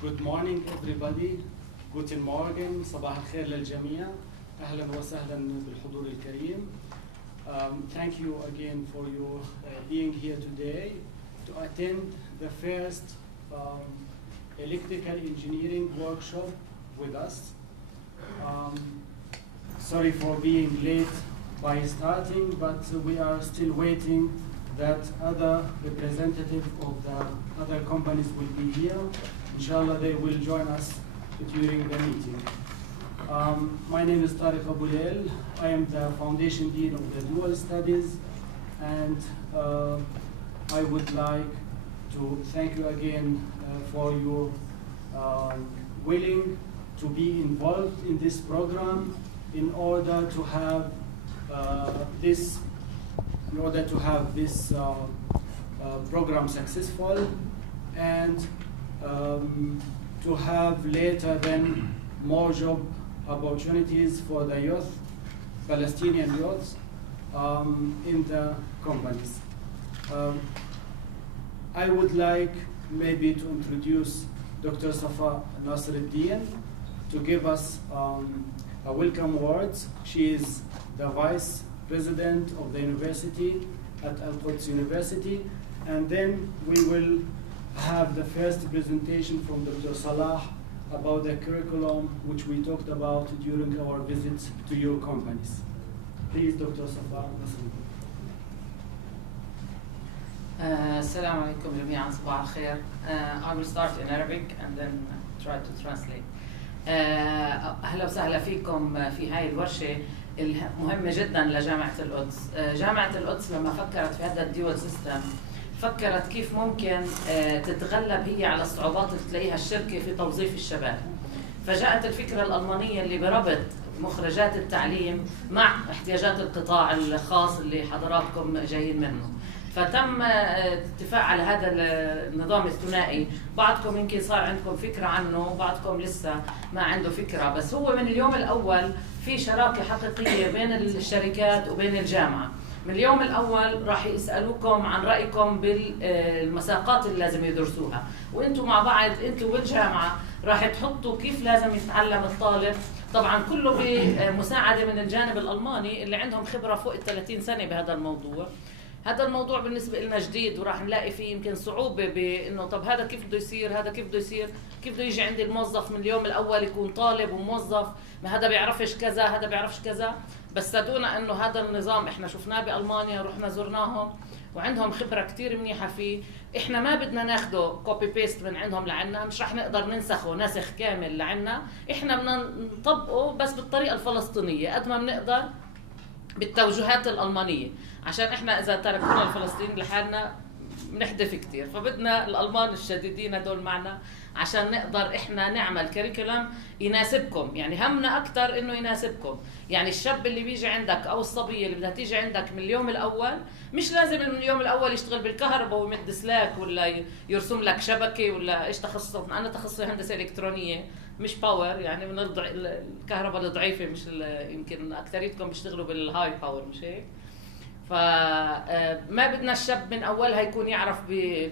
Good morning everybody. Guten Morgen. صباح الخير للجميع. أهلا وسهلا بالحضور الكريم. Thank you again for your being here today to attend the first electrical engineering workshop with us. Sorry for being late by starting, but we are still waiting that other representatives of the other companies will be here. Inshallah, they will join us during the meeting. My name is Tariq Abulel. I am the Foundation Dean of the Dual Studies, and I would like to thank you again for your willing to be involved in this program in order to have this program successful, and to have later then more job opportunities for the youth, Palestinian youth, in the companies. I would like maybe to introduce Dr. Safa Nasruddin to give us a welcome words. She is the Vice President of the University at Al-Quds University, and then we will have the first presentation from Dr. Salah about the curriculum which we talked about during our visits to your companies. Please, Dr. Safa Nasruddin. السلام عليكم جميعا. صباح الخير. I will start in Arabic and then try to translate. أهلا وسهلا فيكم في هاي الورشة المهمة جدا لجامعة القدس. جامعة القدس لما فكرت في هذا الديول سيستم فكرت كيف ممكن تتغلب هي على الصعوبات اللي تلاقيها الشركة في توظيف الشباب. فجاءت الفكرة الألمانية اللي بربط مخرجات التعليم مع احتياجات القطاع الخاص اللي حضراتكم جايين منه. فتم اتفاق على هذا النظام الثنائي. بعضكم يمكن صار عندكم فكرة عنه وبعضكم لسه ما عنده فكرة، بس هو من اليوم الأول في شراكة حقيقية بين الشركات وبين الجامعة. من اليوم الأول راح يسألوكم عن رأيكم بالمساقات اللي لازم يدرسوها، وانتم مع بعض انتم والجامعة راح تحطوا كيف لازم يتعلم الطالب، طبعا كله بمساعدة من الجانب الألماني اللي عندهم خبرة فوق 30 سنة بهذا الموضوع. هذا الموضوع بالنسبة لنا جديد وراح نلاقي فيه يمكن صعوبة بأنه طب هذا كيف بده يصير، هذا كيف بده يصير، كيف بده يجي عند الموظف من اليوم الأول يكون طالب وموظف، ما هذا بيعرفش كذا هذا بيعرفش كذا. بس صدقونا أنه هذا النظام إحنا شفناه بألمانيا ورحنا زرناهم وعندهم خبرة كتير منيحة فيه. إحنا ما بدنا ناخده كوبي بيست من عندهم لعنا، مش رح نقدر ننسخه نسخ كامل لعنا، إحنا بدنا نطبقه بس بالطريقة الفلسطينية قد ما بنقدر بالتوجهات الألمانية، عشان إحنا إذا تركنا الفلسطينيين لحالنا بنحدث كتير. فبدنا الألمان الشديدين هدول معنا عشان نقدر إحنا نعمل كريكولم يناسبكم. يعني همنا أكتر إنه يناسبكم. يعني الشاب اللي بيجي عندك أو الصبية اللي بدها تيجي عندك من اليوم الأول مش لازم من اليوم الأول يشتغل بالكهرباء ويمد سلاك ولا يرسم لك شبكة ولا إيش تخصص. أنا تخصصي هندسة إلكترونية مش باور، يعني من الكهرباء الضعيفة، مش يمكن أكثريتكم بيشتغلوا بالهاي باور مش هيك. فما بدنا الشاب من أولها يكون يعرف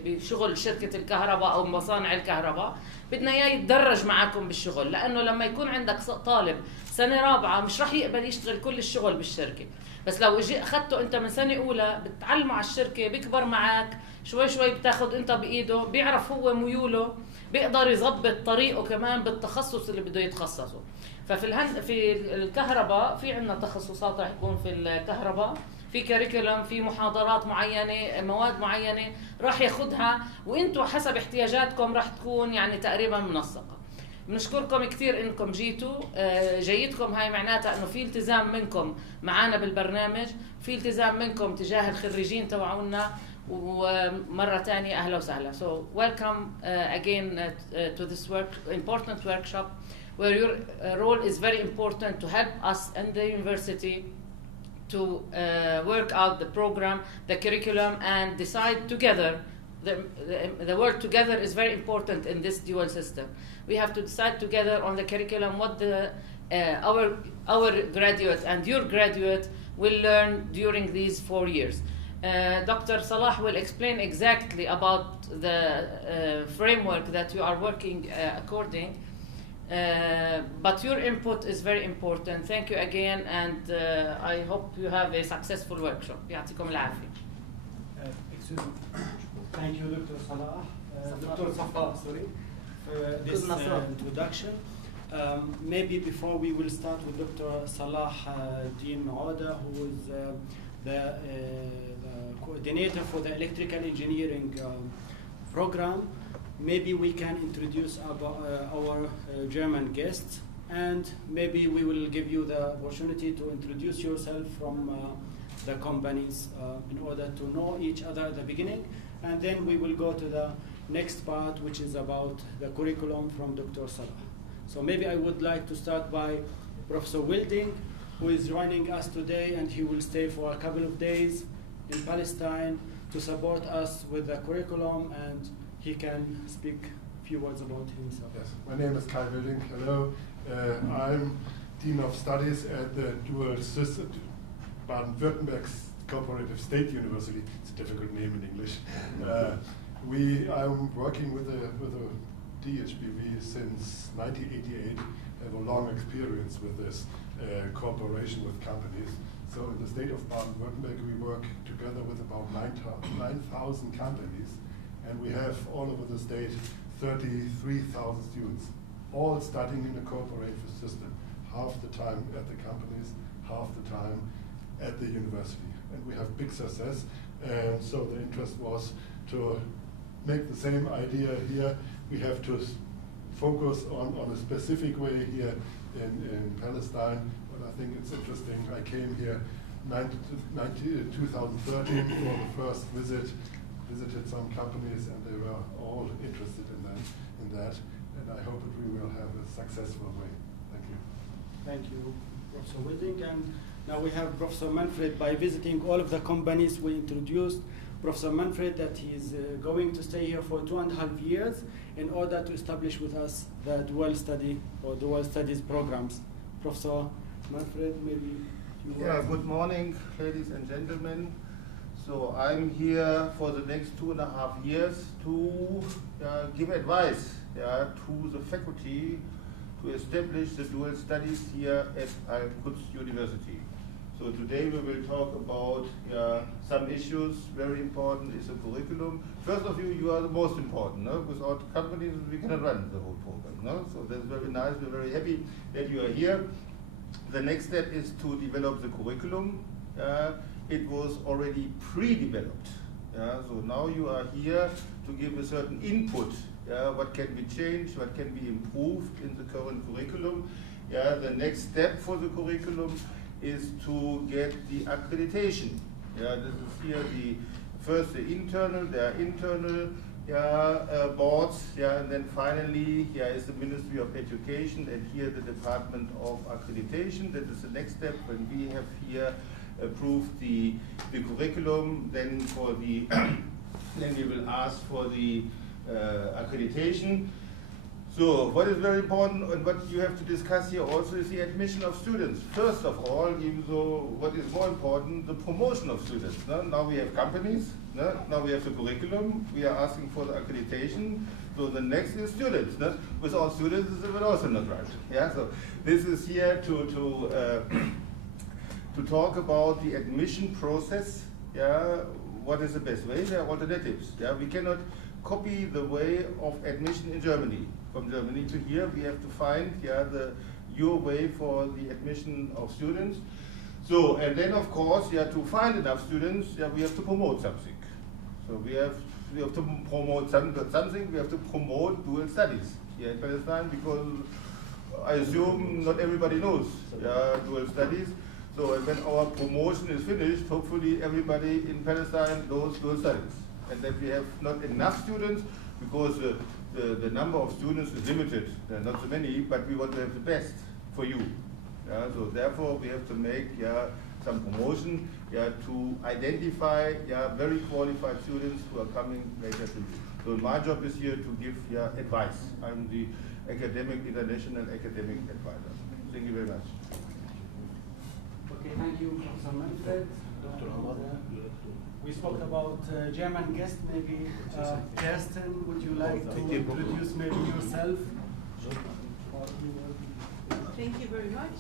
بشغل شركة الكهرباء أو مصانع الكهرباء، بدنا إياه يتدرج معاكم بالشغل، لأنه لما يكون عندك طالب سنة رابعة مش راح يقبل يشتغل كل الشغل بالشركة. بس لو أخذته أنت من سنة أولى بتعلمه على الشركة، بيكبر معك شوي شوي، بتاخد أنت بإيده، بيعرف هو ميوله، بيقدر يضبط طريقه كمان بالتخصص اللي بده يتخصصه. في الكهرباء في عندنا تخصصات راح يكون في الكهرباء، في كاريكولم، في محاضرات معينة، مواد معينة راح ياخدها، وانتوا حسب احتياجاتكم راح تكون يعني تقريبا منسقة. بنشكركم كثير انكم جيتوا. جيتكم هاي معناتها انه في التزام منكم معنا بالبرنامج، في التزام منكم تجاه الخريجين تبعونا، ومرة تانية أهلا وسهلا. So welcome again to this important workshop where your role is very important to help us and the university to work out the program, the curriculum, and decide together. The word together is very important in this dual system. We have to decide together on the curriculum what our graduate and your graduate will learn during these 4 years. Dr. Salah will explain exactly about the framework that you are working according. But your input is very important. Thank you again, and I hope you have a successful workshop. يعطيكم العافية. Excuse me. Thank you, Dr. Salah. Dr. Safa, sorry, for this introduction. Maybe before we will start with Dr. Salah Din Oda, who is the coordinator for the electrical engineering program, maybe we can introduce our German guests, and maybe we will give you the opportunity to introduce yourself from the companies in order to know each other at the beginning, and then we will go to the next part, which is about the curriculum from Dr. Salah. So maybe I would like to start by Professor Wilding, who is joining us today, and he will stay for a couple of days in Palestine to support us with the curriculum, and he can speak a few words about himself. Yes, my name is Kai Wilding. Hello. I'm Dean of Studies at the Dual System Baden-Württemberg's Cooperative State University. It's a difficult name in English. I'm working with a DHBV since 1988. I have a long experience with this cooperation with companies. So in the state of Baden-Württemberg, we work together with about 9,000 companies, and we have all over the state 33,000 students, all studying in a cooperative system, half the time at the companies, half the time at the university. And we have big success, and so the interest was to make the same idea here. We have to focus on a specific way here in Palestine, but I think it's interesting. I came here 2013 for the first visit, visited some companies, and they were all interested in that, and I hope that we will have a successful way. Thank you. Thank you, Professor Wilding. And now we have Professor Manfred. By visiting all of the companies we introduced, Professor Manfred, that he is going to stay here for 2.5 years in order to establish with us the dual study or dual studies programs. Professor Manfred, maybe you good morning, ladies and gentlemen. So I'm here for the next 2.5 years to give advice to the faculty to establish the dual studies here at Al-Quds University. So today we will talk about some issues. Very important is the curriculum. First of you are the most important. No? Without companies, we cannot run the whole program. No? So that's very nice. We're very happy that you are here. The next step is to develop the curriculum. It was already pre-developed. So now you are here to give a certain input. What can be changed, what can be improved in the current curriculum. The next step for the curriculum is to get the accreditation. This is here first the internal boards, and then finally is the Ministry of Education, and here the Department of Accreditation. That is the next step when we have here approved the curriculum. Then then we will ask for the accreditation. So what is very important and what you have to discuss here also is the admission of students. First of all, even though what is more important, the promotion of students. Now we have companies, now we have the curriculum, we are asking for the accreditation. So the next is students. Without students, it will also not right. So this is here to talk about the admission process. What is the best way? There are alternatives. We cannot copy the way of admission in Germany. From Germany to here, we have to find your way for the admission of students. So, and then of course, to find enough students, we have to promote something. So we have to promote something. We have to promote dual studies here in Palestine, because I assume not everybody knows dual studies. So when our promotion is finished, hopefully everybody in Palestine knows dual studies. And that we have not enough students, because the number of students is limited. There are not so many, but we want to have the best for you. So therefore we have to make some promotion to identify very qualified students who are coming later to you. So my job is here to give advice. I'm the international academic advisor. Thank you very much. Okay, thank you, Professor Manfred. Dr. Ahmad, We spoke about German guest, maybe Kirsten, would you like to introduce maybe yourself? Thank you very much.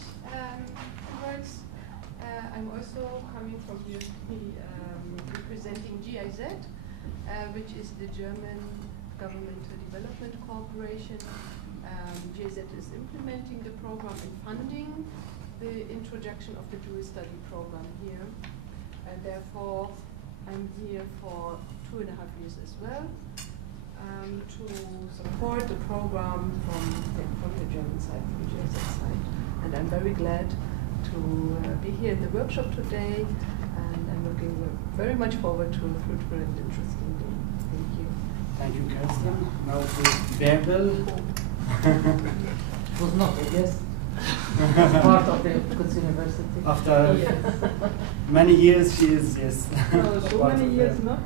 I'm also coming from USP representing GIZ, which is the German Governmental Development Corporation. GIZ is implementing the program and funding the introduction of the Jewish study program here. And therefore, I'm here for 2.5 years as well to support the program from the German side, from the GIZ side. And I'm very glad to be here in the workshop today, and I'm looking very much forward to a fruitful and interesting day. Thank you. Thank you, Kirsten. Now to Bebel. It was not a guest. Part of the Quds University. After many years, she is, yes. No, so many years not.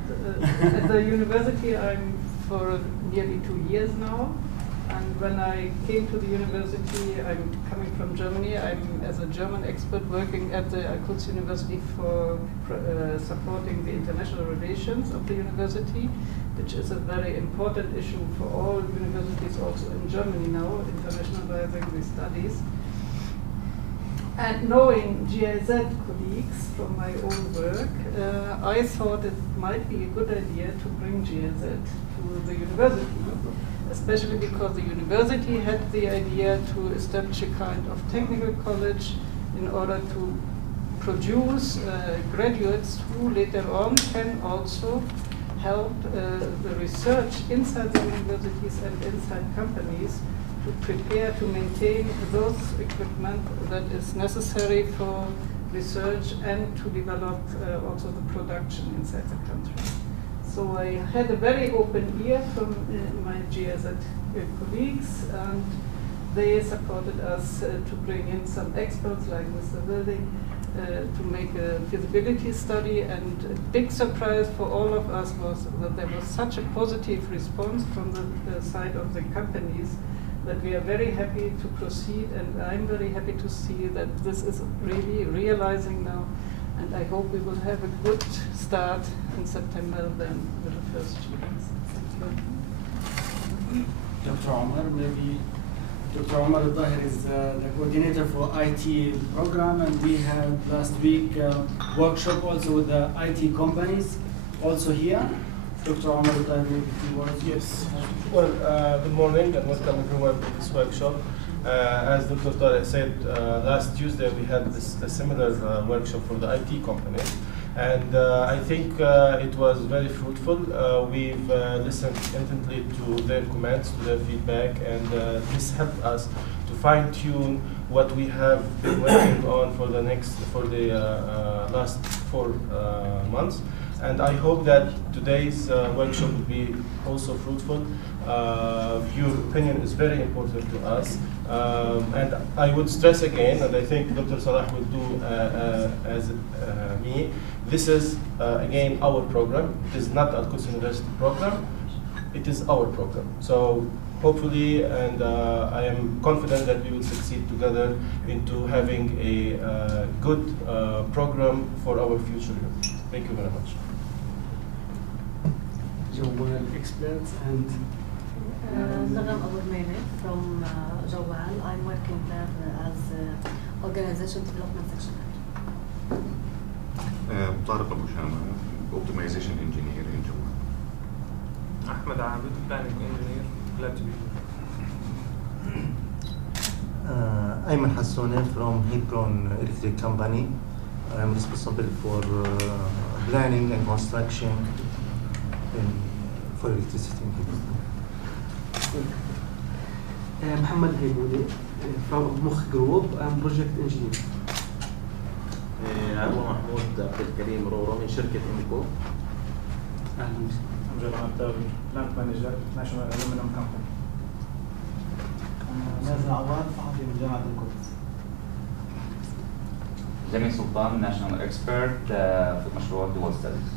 At the university, I'm for nearly 2 years now. And when I came to the university, I'm coming from Germany. I'm as a German expert working at the Quds University for supporting the international relations of the university, which is a very important issue for all universities also in Germany now, internationalizing the studies. And knowing GIZ colleagues from my own work, I thought it might be a good idea to bring GIZ to the university, especially because the university had the idea to establish a kind of technical college in order to produce graduates who later on can also help the research inside the universities and inside companies to prepare to maintain those equipment that is necessary for research and to develop also the production inside the country. So I had a very open ear from my GIZ colleagues, and they supported us to bring in some experts like Mr. Wilding to make a feasibility study. And a big surprise for all of us was that there was such a positive response from the side of the companies that we are very happy to proceed, and I'm very happy to see that this is really realizing now. And I hope we will have a good start in September then with the first students. Thank you. Dr. Omar, maybe Dr. Omar Al-Dahir is the coordinator for IT program, and we had last week a workshop also with the IT companies also here. Dr. Omar Al-Dahir, maybe a few words. Yes. Well, good morning and welcome everyone to this workshop. As Dr. Tariq said, last Tuesday we had a similar workshop for the IT company, and I think it was very fruitful. We've listened intently to their comments, to their feedback, and this helped us to fine-tune what we have been working on for the last 4 months. And I hope that today's workshop will be also fruitful. Your opinion is very important to us. And I would stress again, and I think Dr. Salah will do as me, this is again our program. It is not Al-Quds University program, it is our program. So hopefully, and I am confident that we will succeed together into having a good program for our future. Thank you very much. Jawal experts and Nagam Abou-Mene from Jawal. I'm working there as Organization Development Section Head. طارق أبو شامة, Optimization Engineer in Jawal. Ahmed Abid, Planning Engineer, glad to be here. Ayman Hassoune from Hebron Electric Company. I'm responsible for planning and construction for electricity in Hebron. Mohammed Haymoudi from Mukh Group. I'm project engineer. أبو محمود عبد الكريم رورو من شركة إمكو. أهلا وسهلا. عطاوي بلانت مانجر ناشونال ألومنيوم كمباني. نازل عواد صحفي من جامعة القدس. جميل سلطان ناشونال اكسبرت في مشروع دول ستاديز.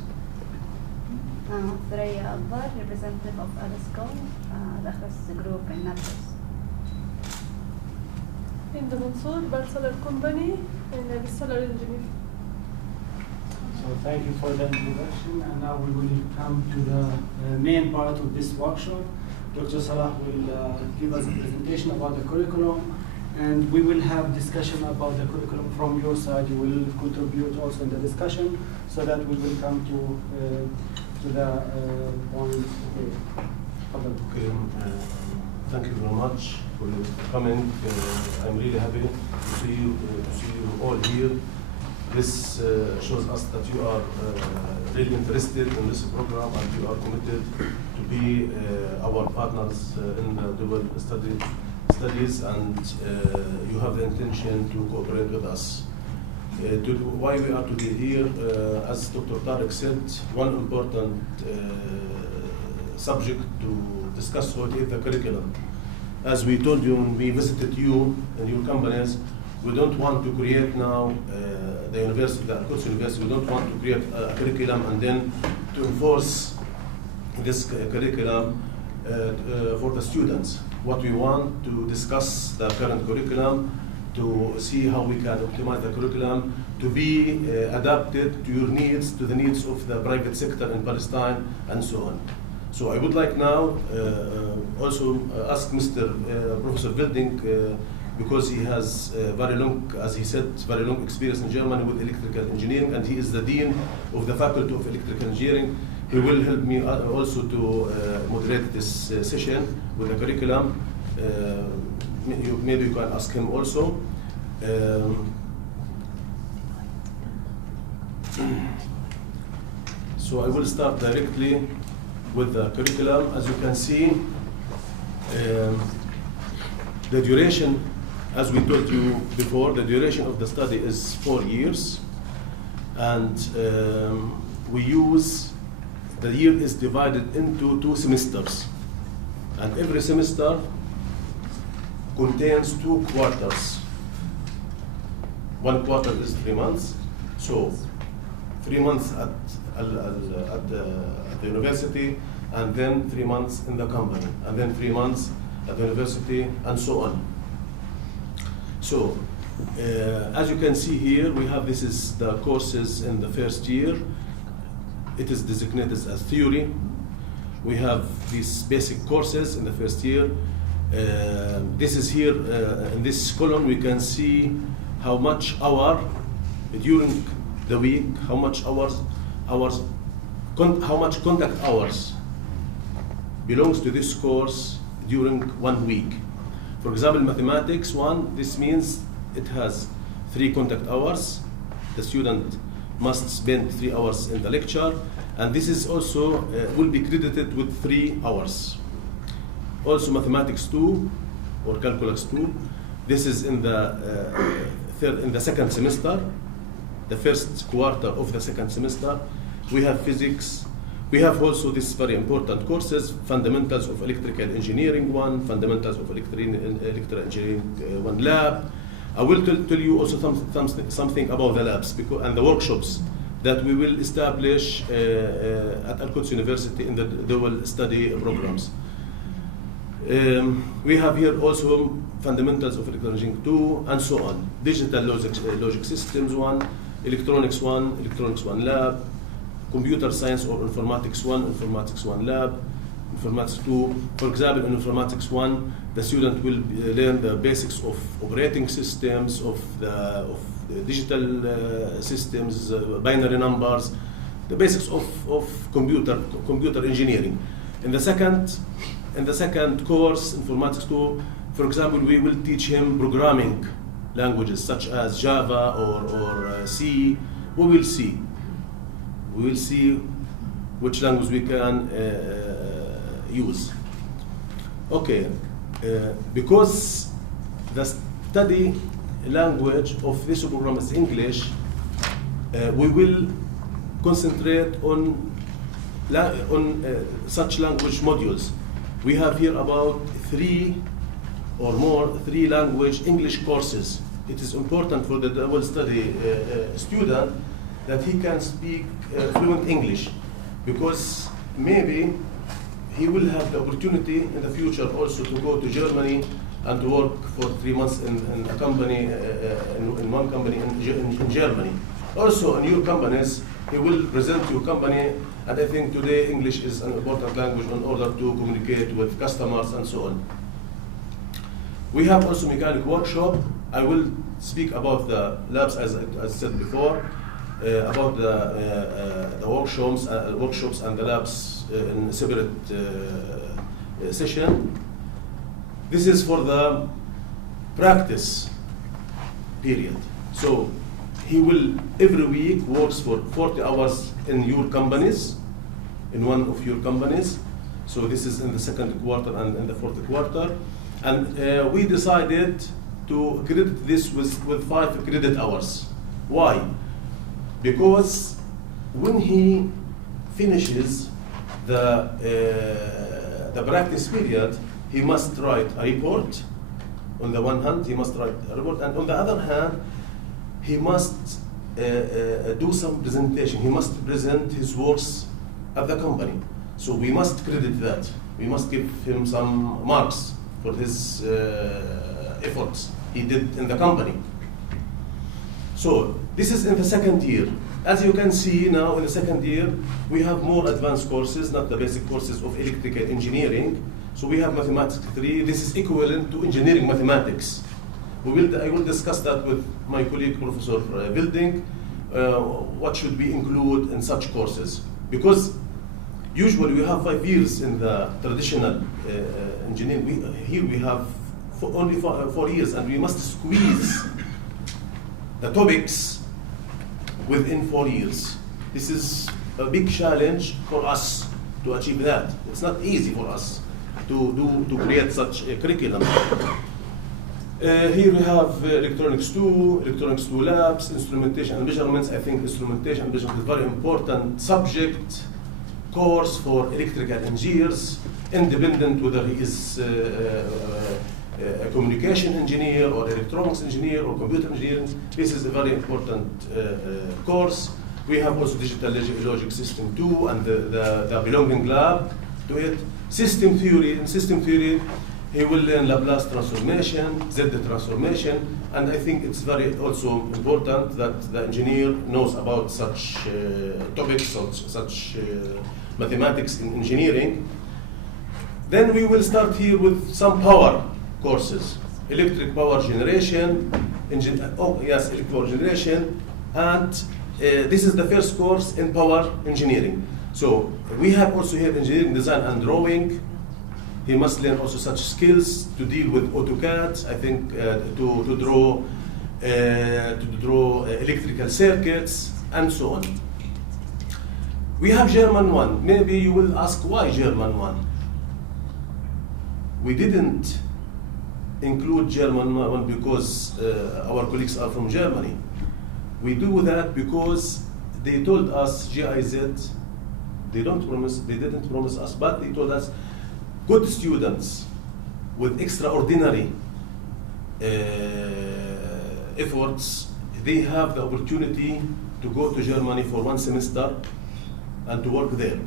ثريا أكبر representative of ADISCO, the Akhras group in Naples. Hind Mansour, Solar Company, and I'm solar engineer. So thank you for the introduction, and now we will come to the main part of this workshop. Dr. Salah will give us a presentation about the curriculum, and we will have discussion about the curriculum from your side. You will contribute also in the discussion, so that we will come to the point. Okay. Thank you very much for your coming. I'm really happy to see you all here. This shows us that you are really interested in this program and you are committed to be our partners in the dual studies, and you have the intention to cooperate with us. Why we are today here, as Dr. Tariq said, one important subject to discuss is the curriculum. As we told you when we visited you and your companies, we don't want to create now the university, the Al-Quds University, we don't want to create a curriculum and then to enforce this curriculum for the students. What we want to discuss the current curriculum, to see how we can optimize the curriculum to be adapted to your needs, to the needs of the private sector in Palestine, and so on. So I would like now also ask Mr. Professor Wilding, because he has very long, as he said, very long experience in Germany with electrical engineering, and he is the Dean of the Faculty of Electrical Engineering. He will help me also to moderate this session with the curriculum. Maybe you can ask him also. So I will start directly with the curriculum. As you can see, the duration, as we told you before, the duration of the study is 4 years, and we use, the year is divided into 2 semesters, and every semester contains 2 quarters. 1 quarter is 3 months, so 3 months at the university, and then 3 months in the company, and then 3 months at the university, and so on. So, as you can see here, we have, this is the courses in the first year. It is designated as theory. We have these basic courses in the first year. This is here, in this column, we can see how much hour during the week, how much contact hours belongs to this course during 1 week. For example, mathematics 1, this means it has 3 contact hours. The student must spend 3 hours in the lecture, and this is also will be credited with 3 hours. Also mathematics 2 or calculus 2, this is in the second semester, the first quarter of the second semester. We have physics. We have also this very important courses, fundamentals of electrical engineering 1, fundamentals of electrical engineering 1 lab. I will tell you also something about the labs and the workshops that we will establish at Al-Quds University in the dual study programs. We have here also fundamentals of electrical engineering 2, and so on. Digital logic systems 1, electronics 1 lab, computer science or informatics 1 lab, informatics 2. For example, in informatics 1, the student will learn the basics of operating systems, of the digital systems, binary numbers, the basics of computer engineering. In the second course, informatics 2, for example, we will teach him programming languages such as Java or C. We will see which language we can use. Okay, because the study language of this program is English, we will concentrate on such language modules. We have here about 3 language English courses. It is important for the double study student that he can speak fluent English, because maybe he will have the opportunity in the future also to go to Germany and to work for 3 months in a company, in one company in Germany. Also, in your companies, he will present your company, and I think today English is an important language in order to communicate with customers and so on. We have also mechanic workshop. I will speak about the labs as I said before, about the workshops and the labs in a separate session. This is for the practice period. So he will every week works for 40 hours in your companies, in one of your companies. So this is in the second quarter and in the fourth quarter. And we decided to credit this with 5 credit hours. Why? Because when he finishes the practice period, he must write a report. On the one hand, he must write a report, and on the other hand, he must do some presentation. He must present his works at the company. So we must credit that. We must give him some marks for his efforts he did in the company. So this is in the second year. As you can see now in the second year, we have more advanced courses, not the basic courses of electrical engineering. So we have mathematics 3. This is equivalent to engineering mathematics. I will discuss that with my colleague, Professor Wilding, what should we include in such courses. Because usually we have 5 years in the traditional engineering. Here we have only 4 years, and we must squeeze the topics within 4 years. This is a big challenge for us to achieve that. It's not easy for us to create such a curriculum. Here we have electronics 2 labs, instrumentation and measurements. I think instrumentation and measurement is a very important subject course for electrical engineers, independent whether he is a communication engineer or electronics engineer or computer engineer. This is a very important course. We have also digital logic system 2 and the belonging lab to it. System theory. In system theory, he will learn Laplace transformation, Z transformation, and I think it's very also important that the engineer knows about such topics, such mathematics in engineering. Then we will start here with some power courses. Electric power generation, electric power generation, and this is the first course in power engineering. So we have also here engineering design and drawing. He must learn also such skills to deal with AutoCAD, I think, to draw electrical circuits and so on. We have German 1. Maybe you will ask why German 1. We didn't include German 1 because our colleagues are from Germany. We do that because they told us GIZ, they didn't promise us, but they told us good students with extraordinary efforts, they have the opportunity to go to Germany for 1 semester and to work there.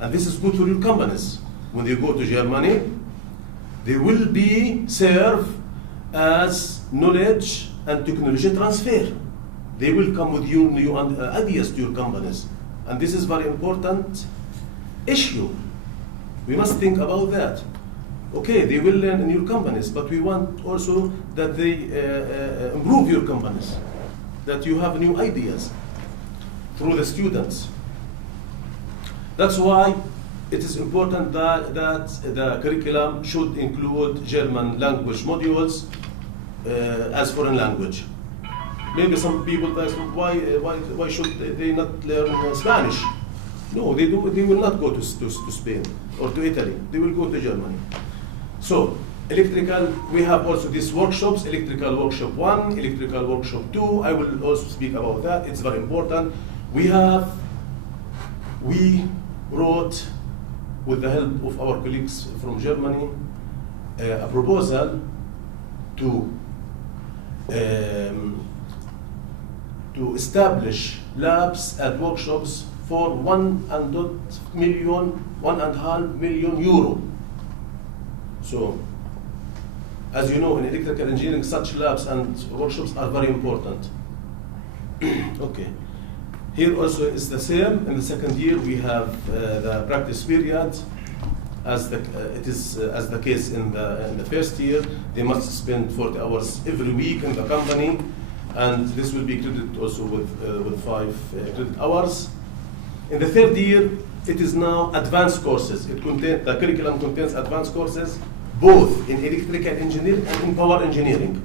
And this is good for your companies. When they go to Germany, they will be served as knowledge and technology transfer. They will come with new ideas to your companies. And this is very important issue. We must think about that. Okay, they will learn in your companies, but we want also that they improve your companies, that you have new ideas through the students. That's why it is important that the curriculum should include German language modules as foreign language. Maybe some people ask, why should they not learn Spanish? No, they will not go to Spain or to Italy. They will go to Germany. So, electrical, we have also these workshops, electrical workshop 1, electrical workshop 2. I will also speak about that. It's very important. We wrote, with the help of our colleagues from Germany, a proposal to establish labs and workshops for 1.5 million euro. So, as you know, in electrical engineering, such labs and workshops are very important. Okay. Here also is the same. In the second year, we have the practice period. As the case in the first year, they must spend 40 hours every week in the company, and this will be credited also with 5 credit hours. In the third year, it is now advanced courses. The curriculum contains advanced courses, both in electrical engineering and in power engineering.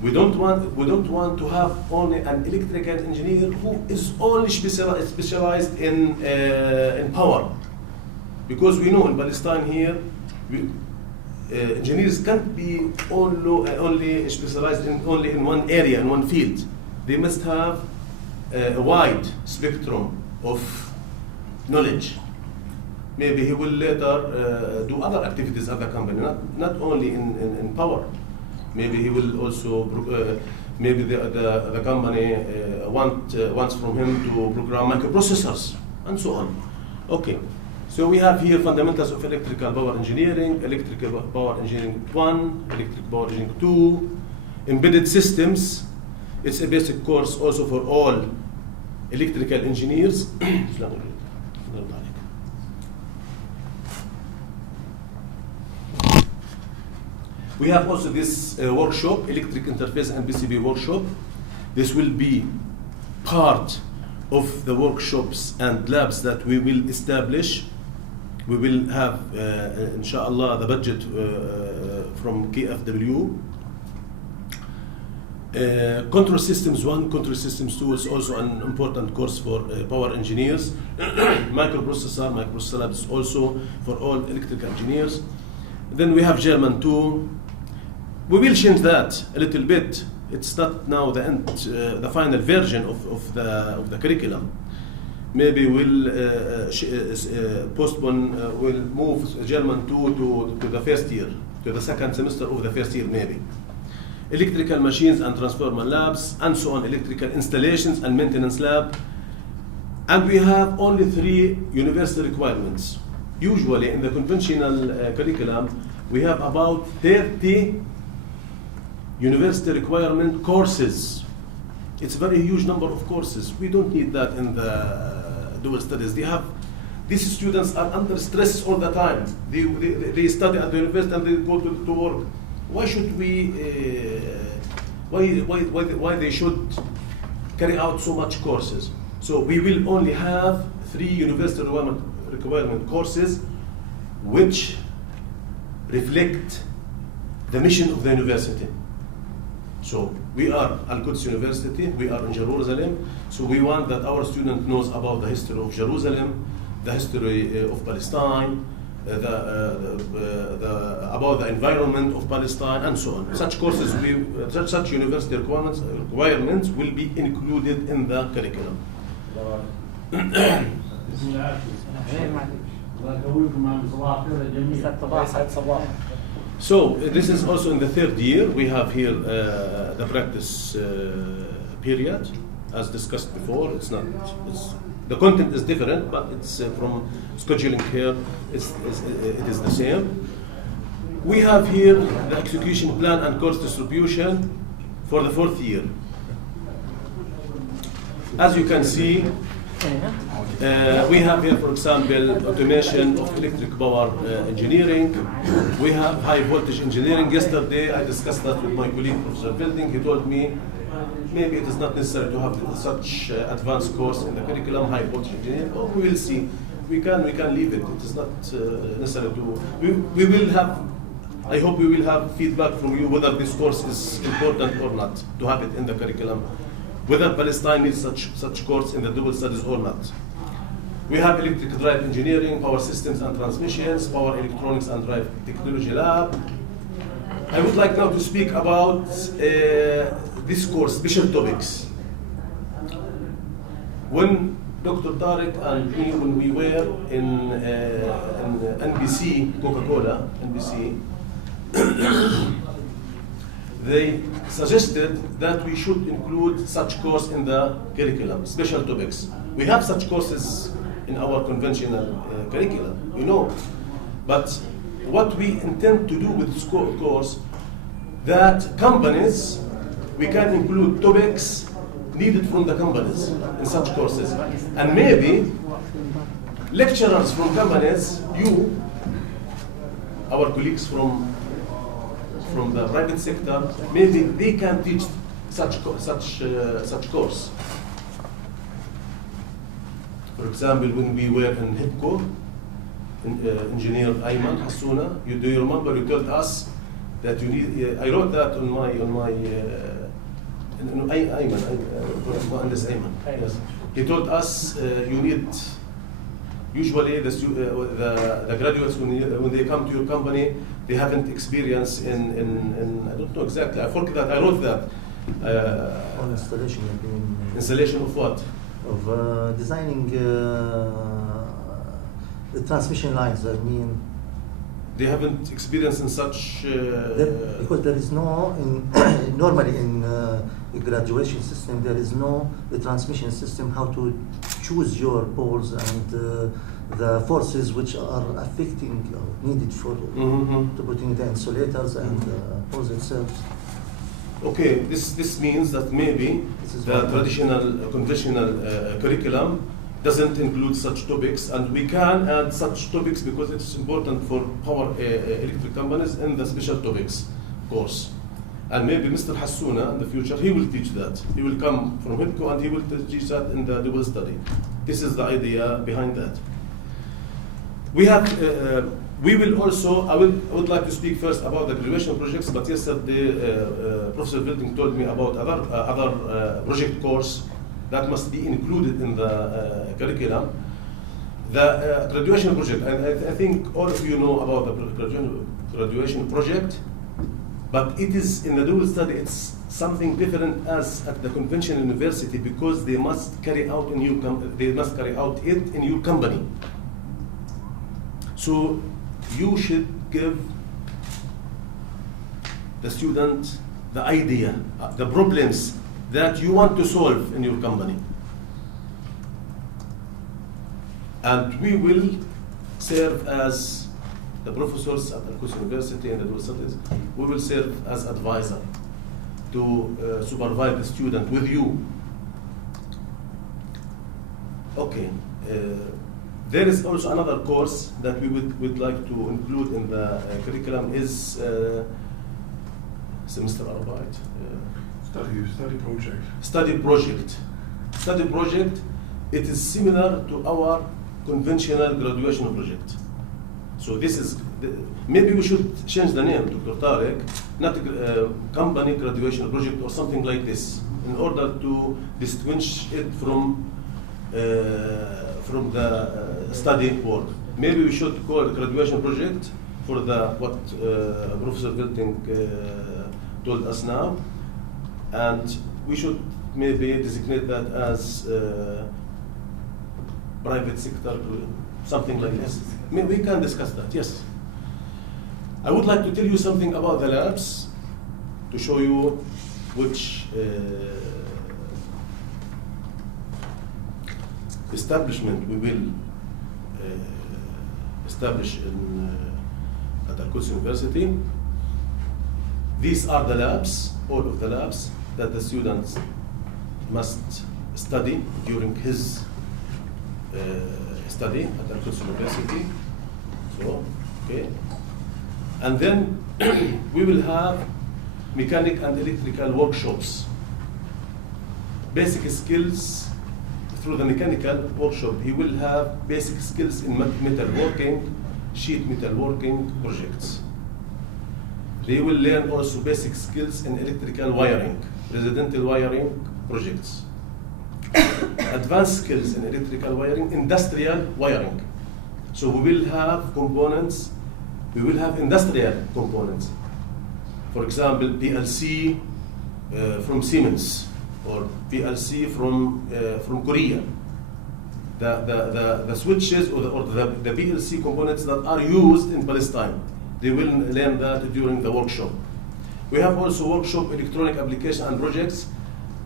We don't want to have only an electrical engineer who is only specialized in power. Because we know in Palestine here, engineers can't be only specialized in one area, in one field. They must have a wide spectrum of knowledge. Maybe he will later do other activities at the company, not only in power. Maybe he will also, maybe the company wants from him to program microprocessors and so on. Okay. So we have here fundamentals of electrical power engineering, electrical power engineering 1, electrical power engineering 2, embedded systems. It's a basic course also for all electrical engineers. We have also this workshop, electric interface and PCB workshop. This will be part of the workshops and labs that we will establish. We will have, inshallah, the budget from KfW. Control Systems 1, Control Systems 2 is also an important course for power engineers. Microprocessor labs also for all electrical engineers. Then we have German 2. We will change that a little bit. It's not now the final version of the curriculum. Maybe we'll postpone, we'll move German 2 to the first year, to the second semester of the first year maybe. Electrical machines and transformer labs, and so on, electrical installations and maintenance lab. And we have only 3 university requirements. Usually in the conventional curriculum, we have about 30 university requirement courses. It's a very huge number of courses. We don't need that in the dual studies. These students are under stress all the time. They study at the university and they go to work. Why should we? Why they should carry out so much courses? So we will only have 3 university requirement courses, which reflect the mission of the university. So we are Al-Quds University, we are in Jerusalem, so we want that our student knows about the history of Jerusalem, the history of Palestine, about the environment of Palestine, and so on. Such courses, such university requirements will be included in the curriculum. So this is also in the 3rd year. We have here the practice period, as discussed before. The content is different, but it's from scheduling here. It is the same. We have here the execution plan and course distribution for the 4th year. As you can see, we have here, for example, automation of electric power engineering. We have high voltage engineering. Yesterday, I discussed that with my colleague, Professor Building. He told me maybe it is not necessary to have such advanced course in the curriculum, high voltage engineering. Oh, we will see. We can leave it. It is not necessary to. We will have. I hope we will have feedback from you whether this course is important or not to have it in the curriculum. Whether Palestine needs such course in the dual studies or not. We have electric drive engineering, power systems and transmissions, power electronics and drive technology lab. I would like now to speak about this course, special topics. When Dr. Tariq and me, when we were in NBC, Coca-Cola, NBC, they suggested that we should include such course in the curriculum, special topics. We have such courses in our conventional curriculum, you know. But what we intend to do with this course, that companies, we can include topics needed from the companies in such courses. And maybe lecturers from companies, our colleagues from the private sector, maybe they can teach such course. For example, when we were in HIPCO, Engineer Ayman Hassouna, do you remember you told us that you need, I wrote that on my Ayman, yes. He told us you need, usually the graduates when they come to your company, they haven't experience in I don't know exactly, I forgot that, I wrote that. On installation, installation of what? Of designing the transmission lines, I mean. They haven't experienced in such... because there is no, normally in graduation system, there is no the transmission system, how to choose your poles and the forces which are affecting or needed for to putting the insulators and poles itself. Okay, this means that maybe the traditional, conventional curriculum doesn't include such topics, and we can add such topics because it's important for power electric companies in the special topics course. And maybe Mr. Hassouna in the future, he will teach that. He will come from HIPCO and he will teach that in the dual study. This is the idea behind that. We have, we will also, I would like to speak first about the graduation projects, but yesterday Professor Wilding told me about other project course that must be included in the curriculum. The graduation project, I think all of you know about the graduation project, but it is in the dual study, it's something different as at the conventional university because they must carry out it in your company. So you should give the student the idea, the problems that you want to solve in your company. And we will serve as the professors at Al-Quds University and the dual studies, we will serve as advisor to supervise the student with you. Okay. There is also another course that we would like to include in the curriculum is semester Arbeit. Study project. Study project. Study project, it is similar to our conventional graduation project. So this is, maybe we should change the name, Dr. Tarek, not company graduation project or something like this, in order to distinguish it from the study work. Maybe we should call it graduation project for the what Professor Wilding told us now, and we should maybe designate that as private sector, something like this. Maybe we can discuss that, yes. I would like to tell you something about the labs to show you which establishment we will establish at Al-Quds University. These are the labs, all of the labs that the students must study during his study at Al-Quds University. So, okay. And then we will have mechanic and electrical workshops. Basic skills through the mechanical workshop. He will have basic skills in metalworking, sheet metalworking projects. They will learn also basic skills in electrical wiring, residential wiring projects. Advanced skills in electrical wiring, industrial wiring. So we will have components, we will have industrial components. For example, PLC from Siemens, or PLC from Korea. The switches or the PLC components that are used in Palestine. They will learn that during the workshop. We have also workshop electronic application and projects.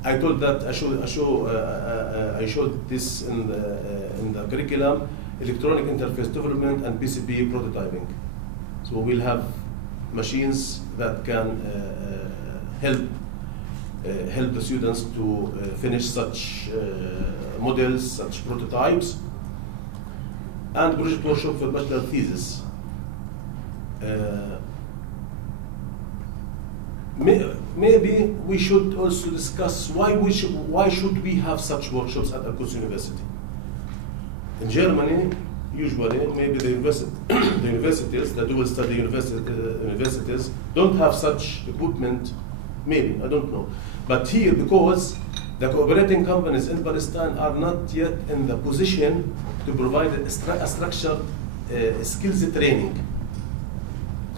I told that I showed this in the curriculum, electronic interface development and PCB prototyping. So we'll have machines that can help help the students to finish such models, such prototypes, and project workshop for bachelor thesis. Maybe we should also discuss why should we have such workshops at Al-Quds University. In Germany, usually, maybe the universities, the dual study universities, don't have such equipment. Maybe, I don't know. But here, because the cooperating companies in Palestine are not yet in the position to provide a structured skills training.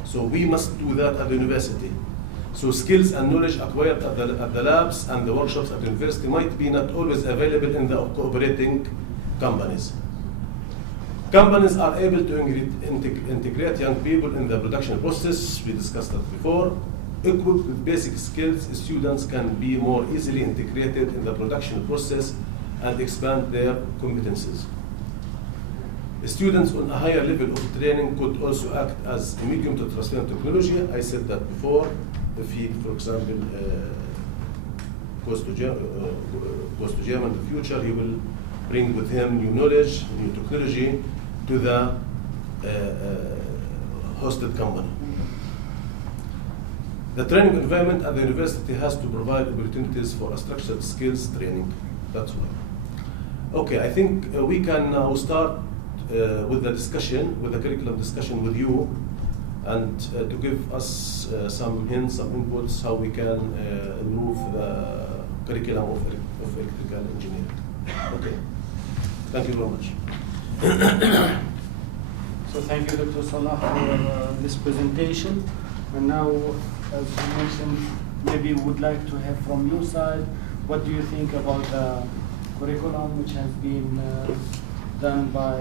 So we must do that at the university. So skills and knowledge acquired at the labs and the workshops at the university might be not always available in the cooperating companies. Companies are able to integrate young people in the production process. We discussed that before. Equipped with basic skills, students can be more easily integrated in the production process and expand their competencies. Students on a higher level of training could also act as a medium to transfer technology. I said that before. If he, for example, goes to Germany in the future, he will bring with him new knowledge, new technology to the hosted company. The training environment at the university has to provide opportunities for a structured skills training. That's why. Okay, I think we can now start with the discussion, with the curriculum discussion with you, and to give us some hints, some inputs, how we can improve the curriculum of electrical engineering. Okay, thank you very much. So thank you, Dr. Salah, for this presentation. And now, as you mentioned, maybe we would like to have from your side, what do you think about the curriculum which has been done by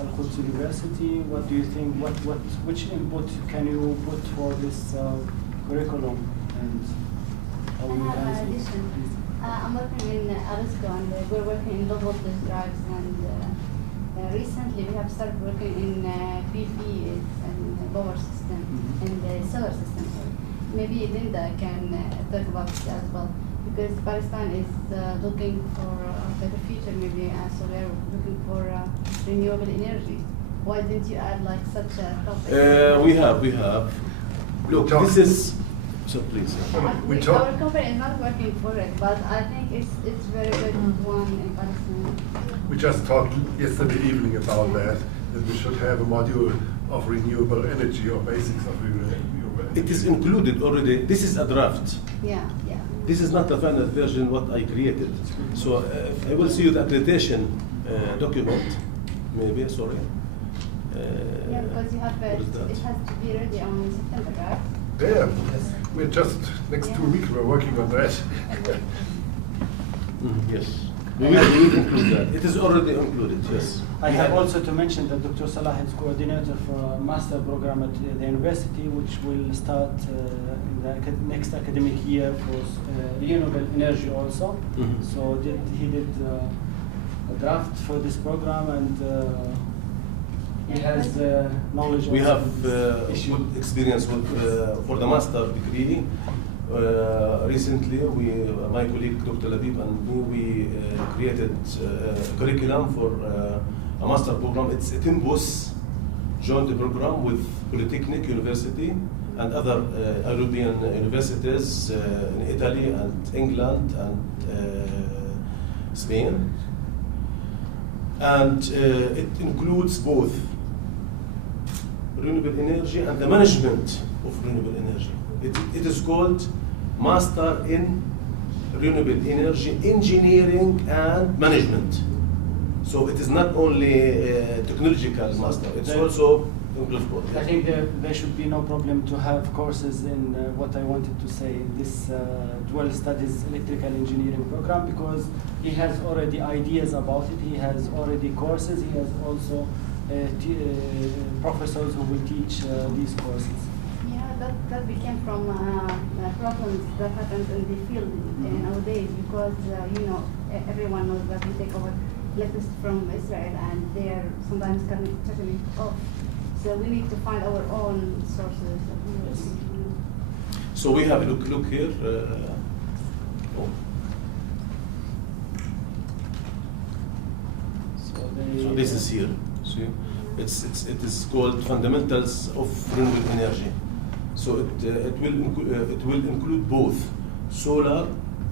Al-Quds University? What do you think, which input can you put for this curriculum? And how you guys I'm working in Arisco, and we're working in low voltage drives, and recently we have started working in PV and power system and solar system. Maybe Linda can talk about this as well, because Palestine is looking for a better future, maybe, so we're looking for renewable energy. Why didn't you add like such a topic? We have. Look, this is, so please. Our company is not working for it, but I think it's very good one in Palestine. We just talked yesterday evening about that we should have a module of renewable energy or basics of renewable energy. It is included already. This is a draft. Yeah. This is not the final version what I created. So I will see you the accreditation document, maybe, sorry. Yeah, because you have it has to be ready on September, right? Yeah, we're just next 2 weeks we're working on that. Yes, we will include that. It is already included, yes. I have also to mention that Dr. Salah is coordinator for a master program at the university, which will start in the next academic year for renewable energy also. So he did a draft for this program, and he has knowledge. We have good experience with for the master degree. Recently, my colleague Dr. Labib and me, we created a curriculum for a master program. It's a Timbus joint program with Polytechnic University and other European universities in Italy and England and Spain. And it includes both renewable energy and the management of renewable energy. It is called Master in Renewable Energy Engineering and Management. So it is not only technological master, it's also includes both. I think there should be no problem to have courses in what I wanted to say in this dual studies electrical engineering program, because he has already ideas about it, he has already courses, he has also professors who will teach these courses. That became from problems that happened in the field nowadays, because everyone knows that we take over electricity from Israel and they are sometimes cutting totally off. So we need to find our own sources of energy. So we have look here. So this is here. See, it is called fundamentals of renewable energy. So it will include both solar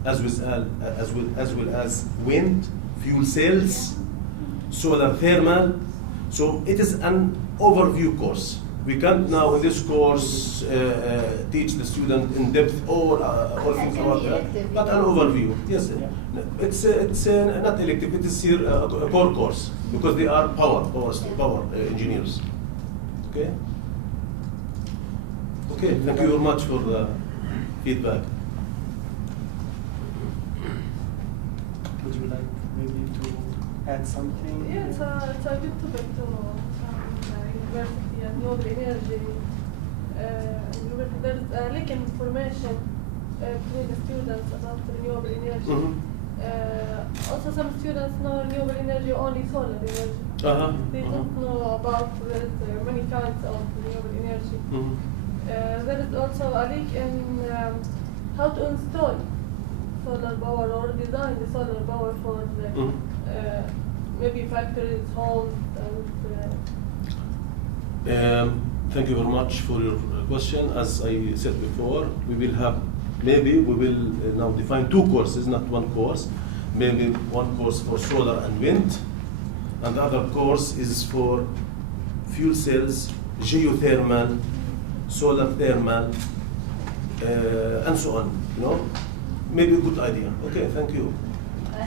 as well as wind, fuel cells, solar thermal. So it is an overview course. We can't now in this course teach the student in depth all things about that, but an overview. Yes, it's not elective. It is here a core course because they are power engineers. Okay. Okay. Thank you very much for the feedback. Would you like maybe to add something? Yeah, it's a good topic to university and renewable energy. There's lack information between the students about renewable energy. Also, some students know renewable energy only solar energy. They don't know about there's many kinds of renewable energy. There is also a lack in how to install solar power or design the solar power for the, maybe factories, homes, and thank you very much for your question. As I said before, we will now define two courses, not one course. Maybe one course for solar and wind, and the other course is for fuel cells, geothermal, solar thermal, and so on. You know, maybe a good idea. Okay, thank you.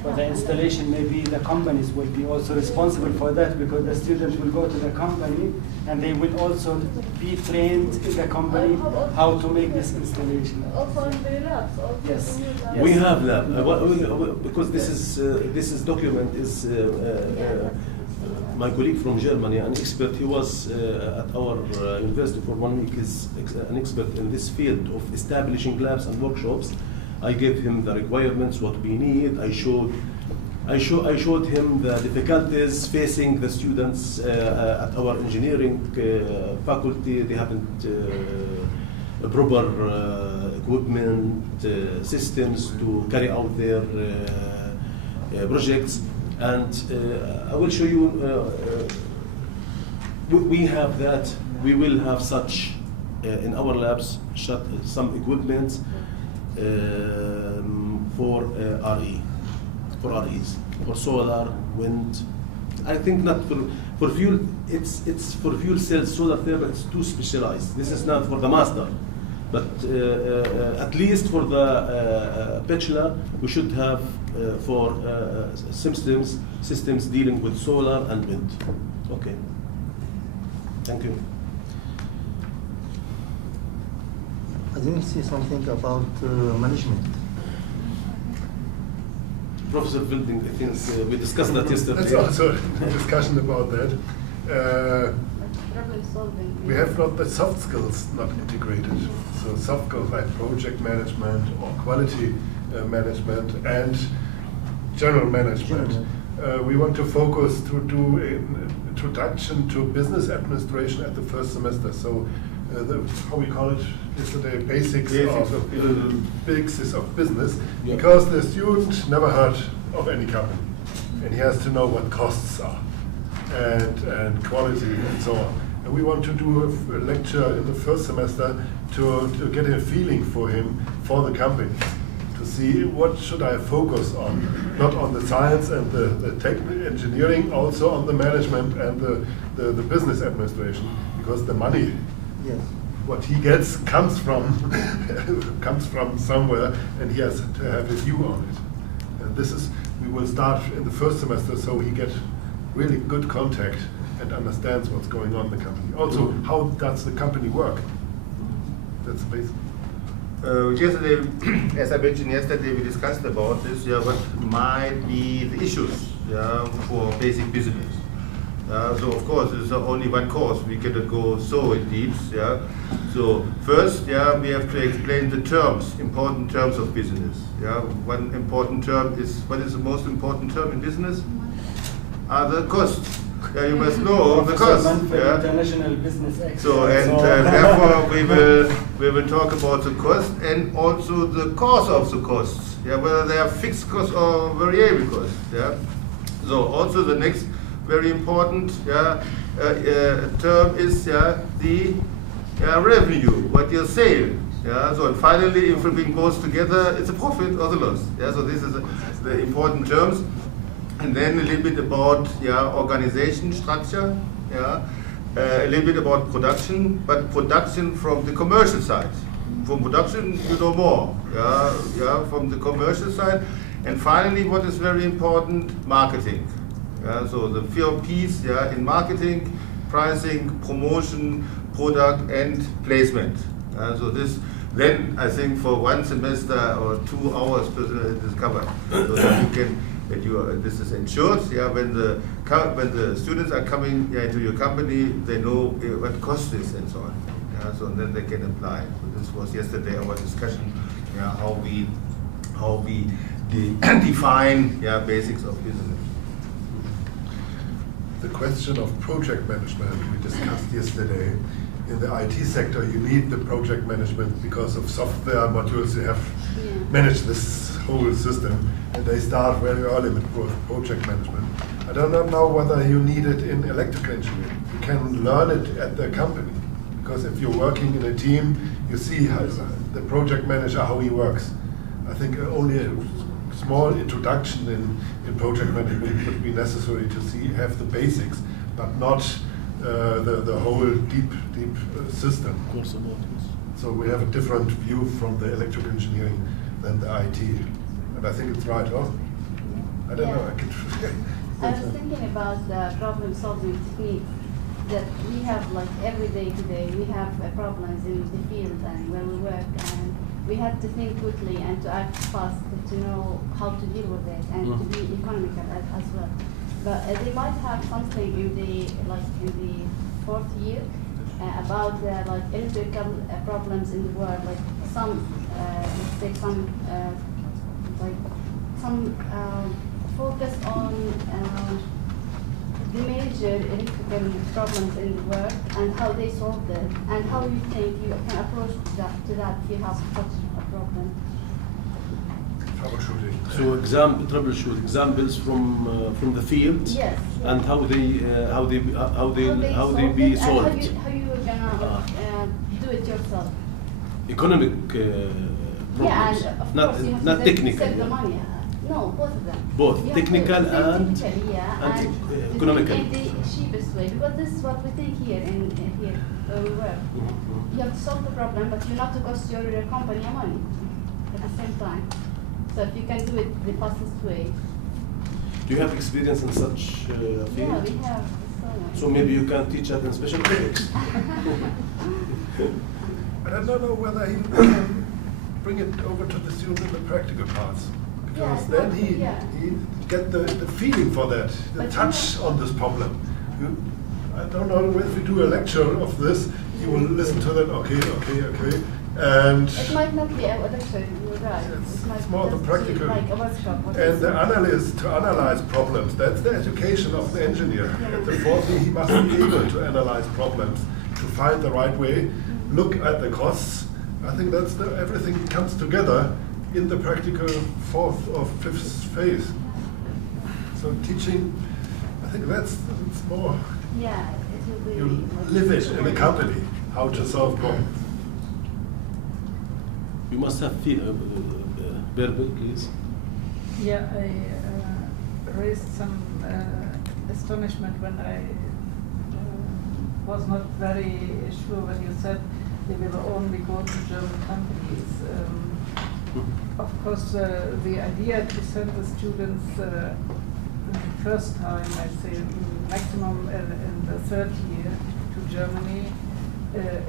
For the installation, maybe the companies will be also responsible for that, because the student will go to the company and they will also be trained in the company how to make this installation. also in the labs. Also Yes. We have lab because this is document is my colleague from Germany, an expert. He was at our university for 1 week. Is an expert in this field of establishing labs and workshops. I gave him the requirements, what we need. I showed him the difficulties facing the students at our engineering faculty. They haven't proper equipment, systems to carry out their projects. And I will show you, we have that, we will have such in our labs, some equipment for REs, for solar, wind. I think not for fuel, it's for fuel cells, solar thermal, it's too specialized. This is not for the master, but at least for the bachelor, we should have for systems dealing with solar and wind. Okay, thank you. I didn't see something about management. Professor Building, I think we discussed that yesterday. That's also a discussion about that. We have not the soft skills not integrated. So soft skills like project management or quality management and general management. We want to focus to do an introduction to business administration at the first semester. So how we call it yesterday, basics of business, because the student never heard of any company, and he has to know what costs are and quality and so on. And we want to do a lecture in the first semester to get a feeling for him for the company, to see what should I focus on, not on the science and the technical engineering, also on the management and the business administration, because the money. Yes. What he gets comes from somewhere, and he has to have a view on it. And this is, we will start in the first semester, so he gets really good contact and understands what's going on in the company. Also, how does the company work? That's the basic. Yesterday, as I mentioned yesterday, we discussed about this. What might be the issues for basic business. So of course, there's only one course. We cannot go so in deep. So first, we have to explain the terms, important terms of business. One important term is, what is the most important term in business? Are the costs. Yeah, you must know the cost. Yeah? International business expert. So therefore we will talk about the cost and also the cause of the costs. Yeah, whether they are fixed costs or variable costs. Yeah. So also the next very important term is the revenue, what you sale. Yeah. So and finally, if everything goes together, it's a profit or the loss. Yeah. So this is the important terms. And then a little bit about organization structure, a little bit about production, but production from the commercial side. From production, you know more, from the commercial side. And finally, what is very important, marketing. So the 4 P's in marketing, pricing, promotion, product, and placement. So this, then I think for 1 semester or 2 hours it is covered. So that you can. This is ensured. When the students are coming into your company, they know what cost is and so on. So then they can apply. So this was yesterday our discussion. How we define basics of business. The question of project management we discussed yesterday. In the IT sector, you need the project management because of software modules you have managed this whole system, and they start very early with project management. I don't know whether you need it in electrical engineering. You can learn it at the company, because if you're working in a team, you see how the project manager, how he works. I think only a small introduction in project management would be necessary to have the basics, but not the whole deep system. So we have a different view from the electrical engineering than the IT, and I think it's right. Oh, I don't know. I was thinking about the problem-solving technique that we have, like every day today. We have problems in the field and where we work, and we have to think quickly and to act fast to know how to deal with it and to be economical as well. But they might have something in the 4th year about electrical problems in the world, like some let's say some focus on the major electrical problems in the world and how they solved it, and how you think you can approach to that if you have such a problem. So troubleshoot examples from the field, yes, and how they be solved. How you gonna do it yourself? Economic problems, and not technical. Save the money. No, both of them. Both technical and economical. In the cheapest way, because this is what we think here where we work. You have to solve the problem, but you're not to cost your company money at the same time. So if you can do it the fastest way. Do you have experience in such field? Yeah, we have. So maybe you can teach us in special projects. But I don't know whether he can bring it over to the student in the practical parts. Because then he get the feeling for that, the touch on this problem. I don't know if we do a lecture of this, you will listen to that, okay. And it might not be a lecture, you're right. It's more the practical. Like a workshop. And the analyst to analyze problems, that's the education of the engineer. At the 4th year, he must be able to analyze problems, to find the right way, look at the costs. I think that's everything comes together in the practical 4th or 5th phase. So teaching, I think it's more. Yeah, it will be. You live it in the company, how to solve problems. You must have verbal, please. Yeah, I raised some astonishment when I was not very sure when you said they will only go to German companies. Of course, the idea to send the students the first time, I say maximum in the 3rd year to Germany,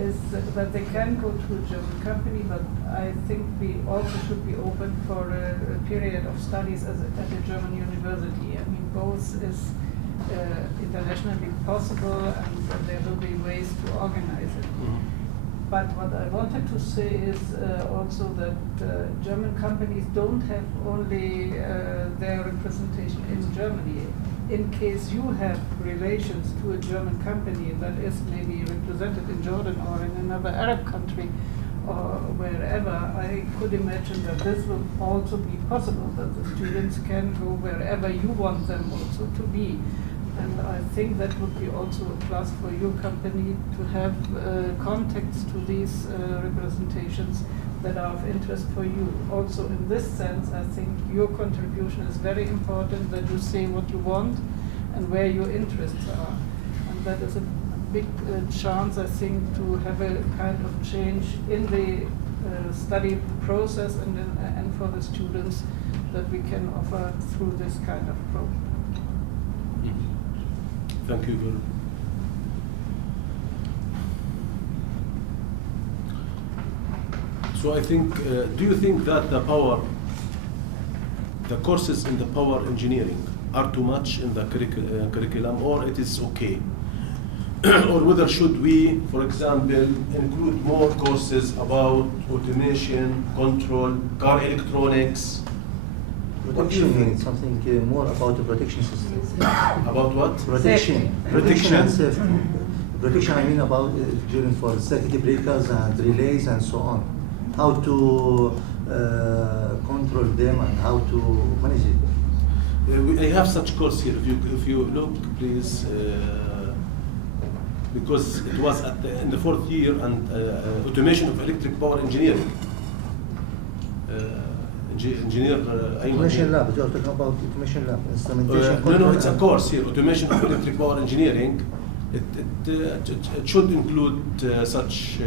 is that they can go to a German company, but I think we also should be open for a period of studies at a German university. I mean, both is internationally possible, and there will be ways to organize it. But what I wanted to say is also that German companies don't have only their representation in Germany. in case you have relations to a German company that is maybe represented in Jordan or in another Arab country or wherever, I could imagine that this will also be possible, that the students can go wherever you want them also to be. And I think that would be also a plus for your company to have contacts to these representations that are of interest for you. Also in this sense, I think your contribution is very important, that you say what you want and where your interests are. And that is a big chance, I think, to have a kind of change in the study process and for the students that we can offer through this kind of program. Thank you very much. So I think, do you think that the courses in the power engineering are too much in the curriculum, or it is okay? Or whether should we, for example, include more courses about automation, control, car electronics? Protection, something more about the protection system. About what? Protection. Protection and safety. Protection, I mean about during for circuit breakers and relays and so on. How to control them and how to manage it. I have such course here. If you look, please, because it was in the 4th year, and automation of electric power engineering. Engineer automation lab. You are talking about automation lab, instrumentation. No, it's a course here. Automation of electric power engineering. It should include such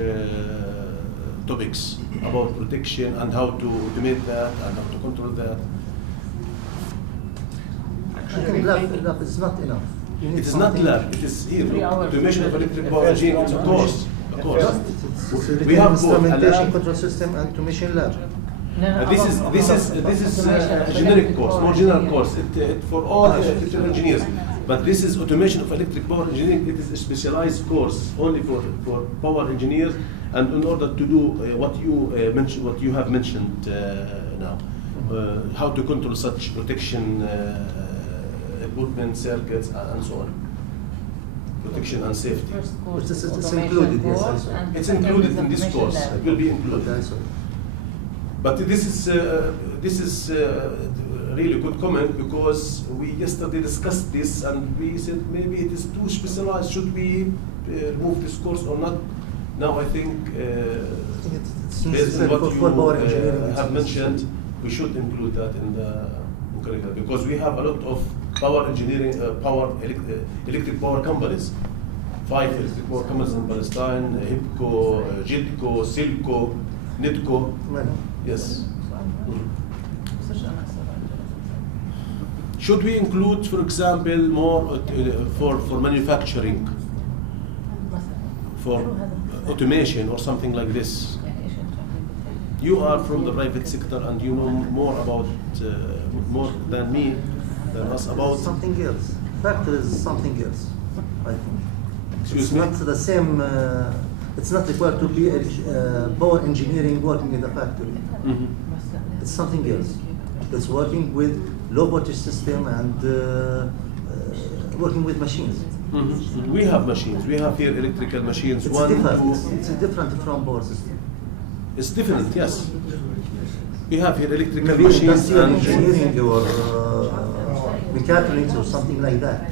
topics about protection and how to automate that and how to control that. Actually, lab is not enough. It is not lab. It is here. Automation of electric power engineering. It's a course. We have instrumentation control system and automation lab. This is a generic course, more general course for all electrical engineers. But this is automation of electric power engineering. It is a specialized course only for power engineers, and in order to do what you have mentioned now, how to control such protection equipment, circuits, and so on. Protection and safety. It's included, yes. It's included in this course. It will be included. But this is really good comment, because we yesterday discussed this and we said maybe it is too specialized. Should we remove this course or not? Now I think based on what you have mentioned, we should include that in the curriculum, because we have a lot of power engineering, electric power companies. 5 electric power companies in Palestine: HIPCO, JIDCO, SILCO, NIDCO. Yes. Should we include, for example, more for manufacturing, for automation or something like this? You are from the private sector and you know more about more than me, than us about something else. Factor is something else, I think. Excuse me? Not the same. It's not required to be power engineering working in the factory. Mm-hmm. It's something else. It's working with low voltage system and working with machines. Mm-hmm. We have machines. We have here electrical machines. It's different. It's different from power system. It's different, yes. We have here electrical Maybe machines and engineering or mechatronics or something like that.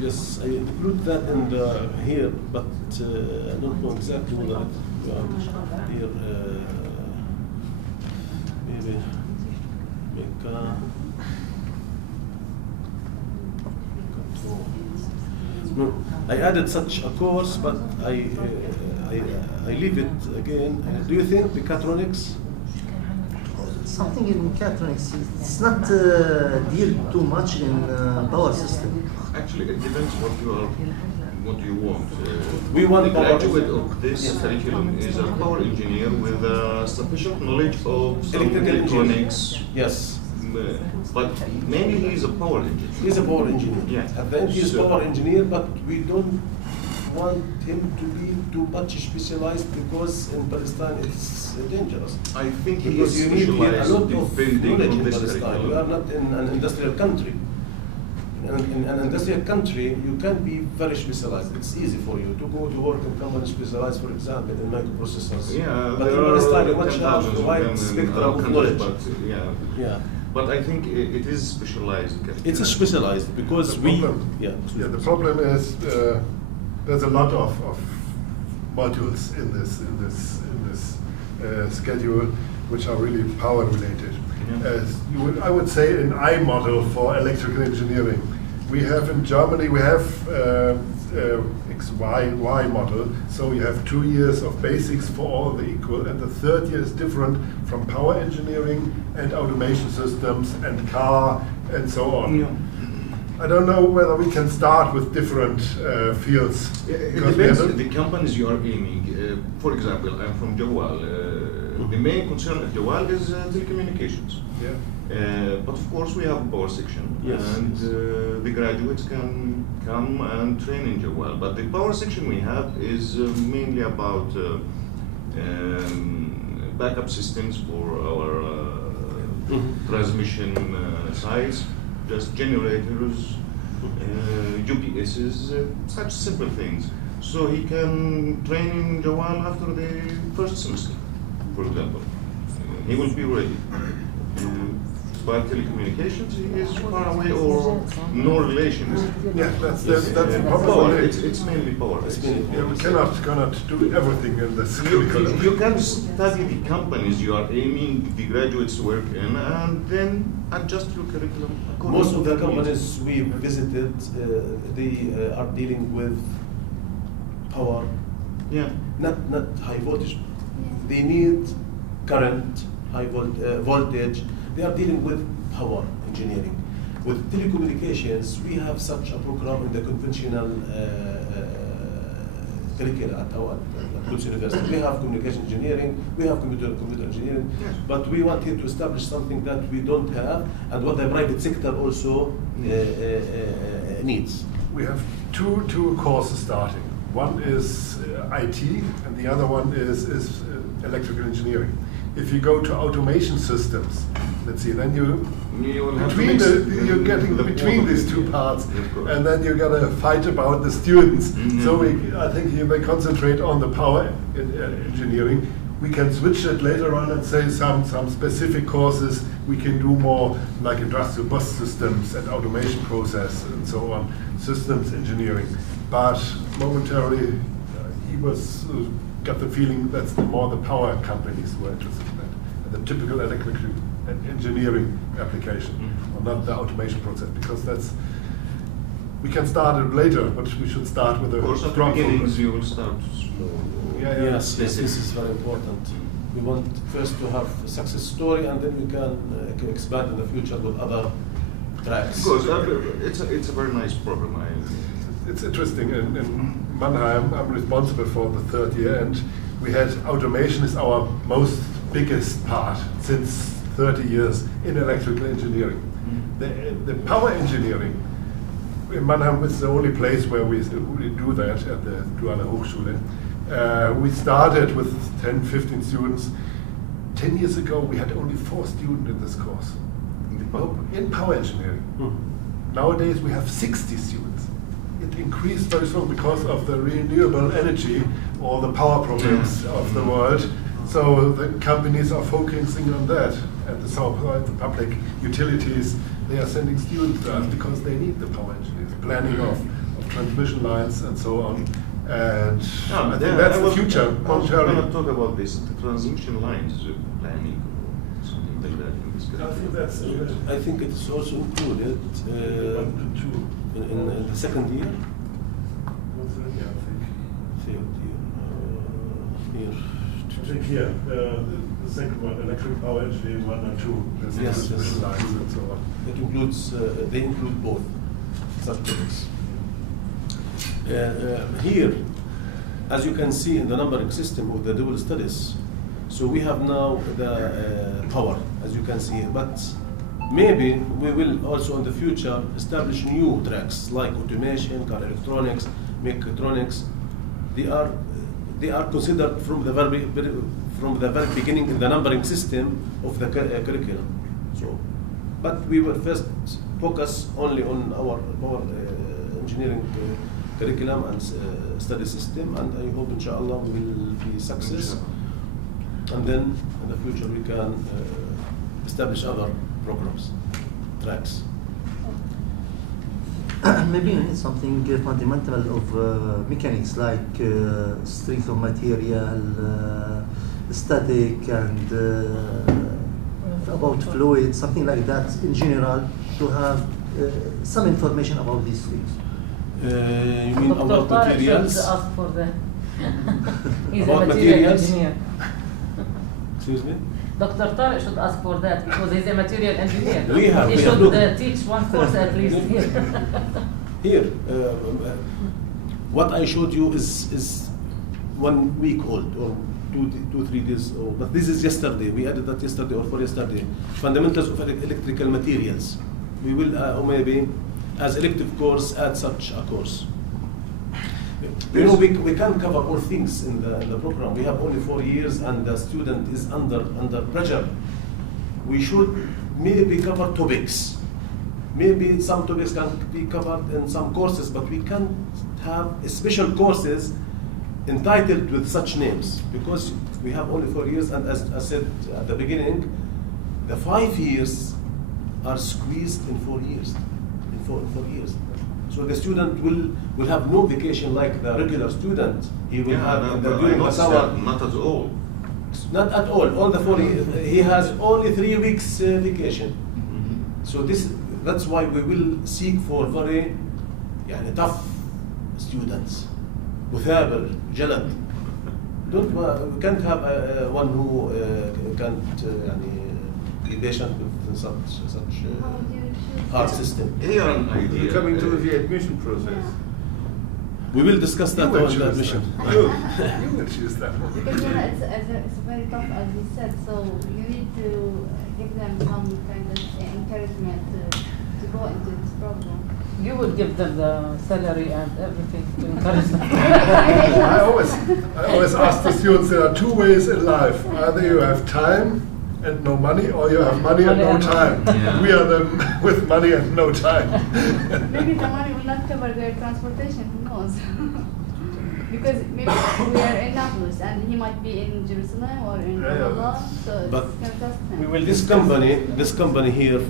Yes, I include that in the here, but I don't know exactly whether it here. Maybe no, I added such a course, but I leave it again. Do you think mechatronics? Something in mechatronics. It's not deal too much in power system. Actually, it depends what you want. We want the graduate of this curriculum is a power engineer with sufficient knowledge of some electronics. Yes. But mainly he is a power engineer. He's a power engineer. Yeah. At the end, he is a power engineer, but we don't want him to be too much specialized, because in Palestine it's it's dangerous. I think he because is you need a lot specialized of depending knowledge on in this Palestine. curriculum. We are not in an industrial country. In an industrial country, you can be very specialized. It's easy for you to go to work in companies specialized, for example, in microprocessors. Yeah, but in there Palestine, you are much have 10,000 a of wide them in spectrum our of countries, knowledge. but Yeah. But I think it is specialized. It's specialized because the problem is there's a lot of modules in this schedule which are really power related. I would say an I model for electrical engineering. We have in Germany XY model, so you have 2 years of basics for all the equal, and the third year is different from power engineering and automation systems and car and so on. Yeah. I don't know whether we can start with different fields. It depends on the companies you are aiming. For example, I'm from Jawal. The main concern at Jawal is telecommunications. Yeah. But of course we have a power section, and the graduates can come and train in Jawal. But the power section we have is mainly about backup systems for our transmission sites, just generators, UPSs, such simple things. So he can train in Jawal after the first semester, for example. He will be ready. But telecommunications is far away or no relations. Yeah, that's the problem. Power. It's mainly power. We cannot do everything in this curriculum. You can study the companies you are aiming the graduates to work in, and then adjust your curriculum. Most of the companies we visited, they are dealing with power, not high voltage. They need current, high voltage. They are dealing with power engineering. With telecommunications, we have such a program in the conventional curricula at our Quds University. We have communication engineering, we have computer engineering, but we want here to establish something that we don't have, and what the private sector also needs. We have two courses starting. One is IT, and the other one is electrical engineering. If you go to automation systems, let's see, then you're getting between these two parts, and then you gotta fight about the students. So I think you may concentrate on the power engineering. We can switch it later on and say some specific courses we can do more, like industrial bus systems and automation process and so on, systems engineering. But momentarily, he got the feeling that's more the power companies who are interested in that, and the typical electrical engineering application, or not the automation process, because we can start it later, but we should start with a strong focus. You will start small. Yes, this is very important. We want first to have a success story, and then we can expand in the future with other tracks. Because it's a very nice program. It's interesting. In Mannheim, I'm responsible for the third year, and we had automation is our most biggest part since 30 years in electrical engineering. The power engineering in Mannheim is the only place where we do that at the Duale Hochschule. We started with 10, 15 students. 10 years ago, we had only 4 students in this course in power engineering. Nowadays, we have 60 students. It increased very strong because of the renewable energy or the power problems of the world. So the companies are focusing on that. And the public utilities, they are sending students to us because they need the power engineers, planning of transmission lines and so on. And I think that's the future. I was going to talk about this, the transmission lines planning or something like that in this country. I think it's also included in the second year. I think here, the second one, electric power engineering 1 and 2. Yes, lines and so on. It includes, they include both subjects. Here, as you can see in the numbering system of the dual studies, so we have now the power, as you can see, but maybe we will also in the future establish new tracks like automation, car electronics, mechatronics. They are they are considered from the very beginning in the numbering system of the curriculum. So, but we will first focus only on our engineering curriculum and study system, and I hope inshallah we will be success. And then in the future we can establish other programs, tracks. Maybe you need something fundamental of mechanics, like strength of material, static, and about fluid, something like that in general, to have some information about these things. You mean about materials? Ask for that. He's about a material materials? engineer. Excuse me? Dr. Tariq should ask for that because he's a material engineer. We he should teach one course at least here. Here, what I showed you is 1 week old or 2-3 days old. But this is yesterday. We added that yesterday or for yesterday. Fundamentals of electrical materials. We will maybe, as elective course, add such a course. You know, we can't cover all things in the program. We have only 4 years, and the student is under pressure. We should maybe cover topics. Maybe some topics can be covered in some courses, but we can't have special courses entitled with such names because we have only 4 years. And as I said at the beginning, the 5 years are squeezed in 4 years. In four years. So the student will have no vacation like the regular student. He will have during the summer. Not at all. Not at all. All the 4 years. He has only 3 weeks vacation. So that's why we will seek for very tough students. مثابر, جلد. We can't have one who can't be patient with such hard system. Here an idea. Coming to the admission process. We will discuss that on the admission. You will choose that one. Because it's very tough, as you said, so you need to give them some kind of encouragement to go into this program. You would give them the salary and everything to encourage them. I always ask the students, there are 2 ways in life. Either you have time and no money, or you have money and no time. Yeah. We are them with money and no time. Maybe the money will not cover their transportation, who knows? Because maybe we are in Nablus and he might be in Jerusalem or in Ramallah, so But it's going to cost him. this company here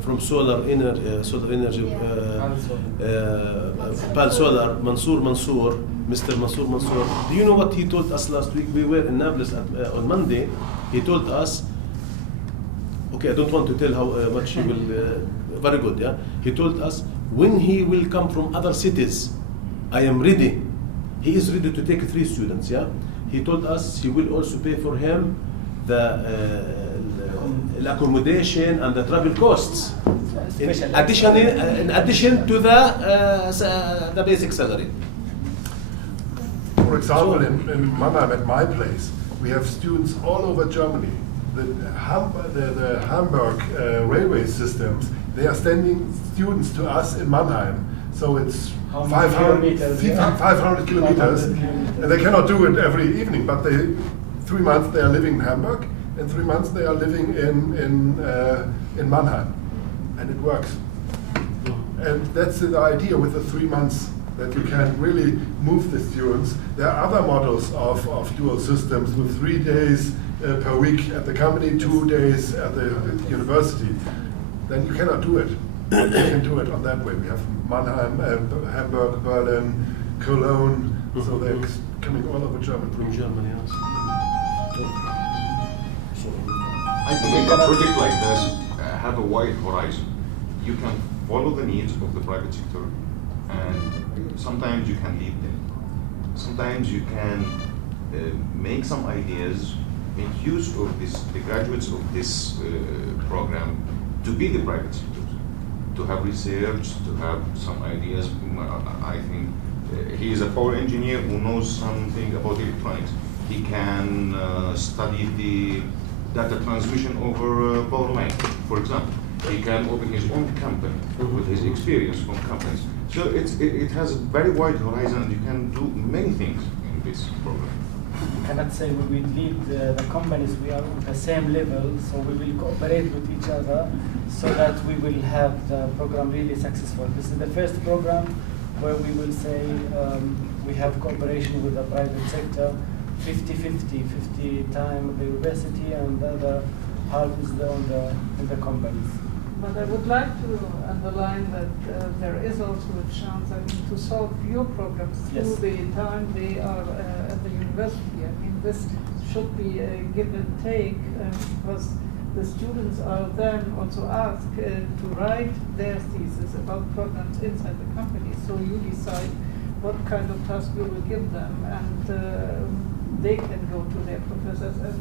from solar energy, Pal Solar, Mansour, Mr. Mansour. Do you know what he told us last week? We were in Nablus on Monday. He told us, okay, I don't want to tell how much he will, very good, yeah? He told us, when he will come from other cities, I am ready. He is ready to take 3 students, yeah? He told us he will also pay for him the accommodation and the travel costs. In addition to the basic salary. For example, in Mannheim, at my place, we have students all over Germany. The Hamburg railway systems, they are sending students to us in Mannheim. So it's 500 kilometers, and they cannot do it every evening. But 3 months they are living in Hamburg, and 3 months they are living in Mannheim, and it works. And that's the idea with the 3 months, that you can really move the students. There are other models of dual systems with 3 days per week at the company, 2 days at the university. Then you cannot do it. You can do it on that way. We have Mannheim, Hamburg, Berlin, Cologne, so they're coming all over Germany. From Germany, yes. I believe a project like this have a wide horizon. You can follow the needs of the private sector, and sometimes you can lead them. Sometimes you can make some ideas, make use of the graduates of this program to be the private sector. To have research, to have some ideas. I think he is a power engineer who knows something about electronics. He can study the data transmission over power line, for example. He can open his own company with his experience from companies. So it has a very wide horizon, and you can do many things in this program. we cannot say we will lead the companies. We are on the same level, so we will cooperate with each other so that we will have the program really successful. This is the first program where we will say we have cooperation with the private sector, 50-50, 50 time the university and the other half is in the companies. But I would like to underline that there is also a chance, to solve your problems through the time they are at the university. I mean, this should be a give and take because the students are then also asked to write their thesis about problems inside the company. So you decide what kind of task you will give them, and they can go to their professors and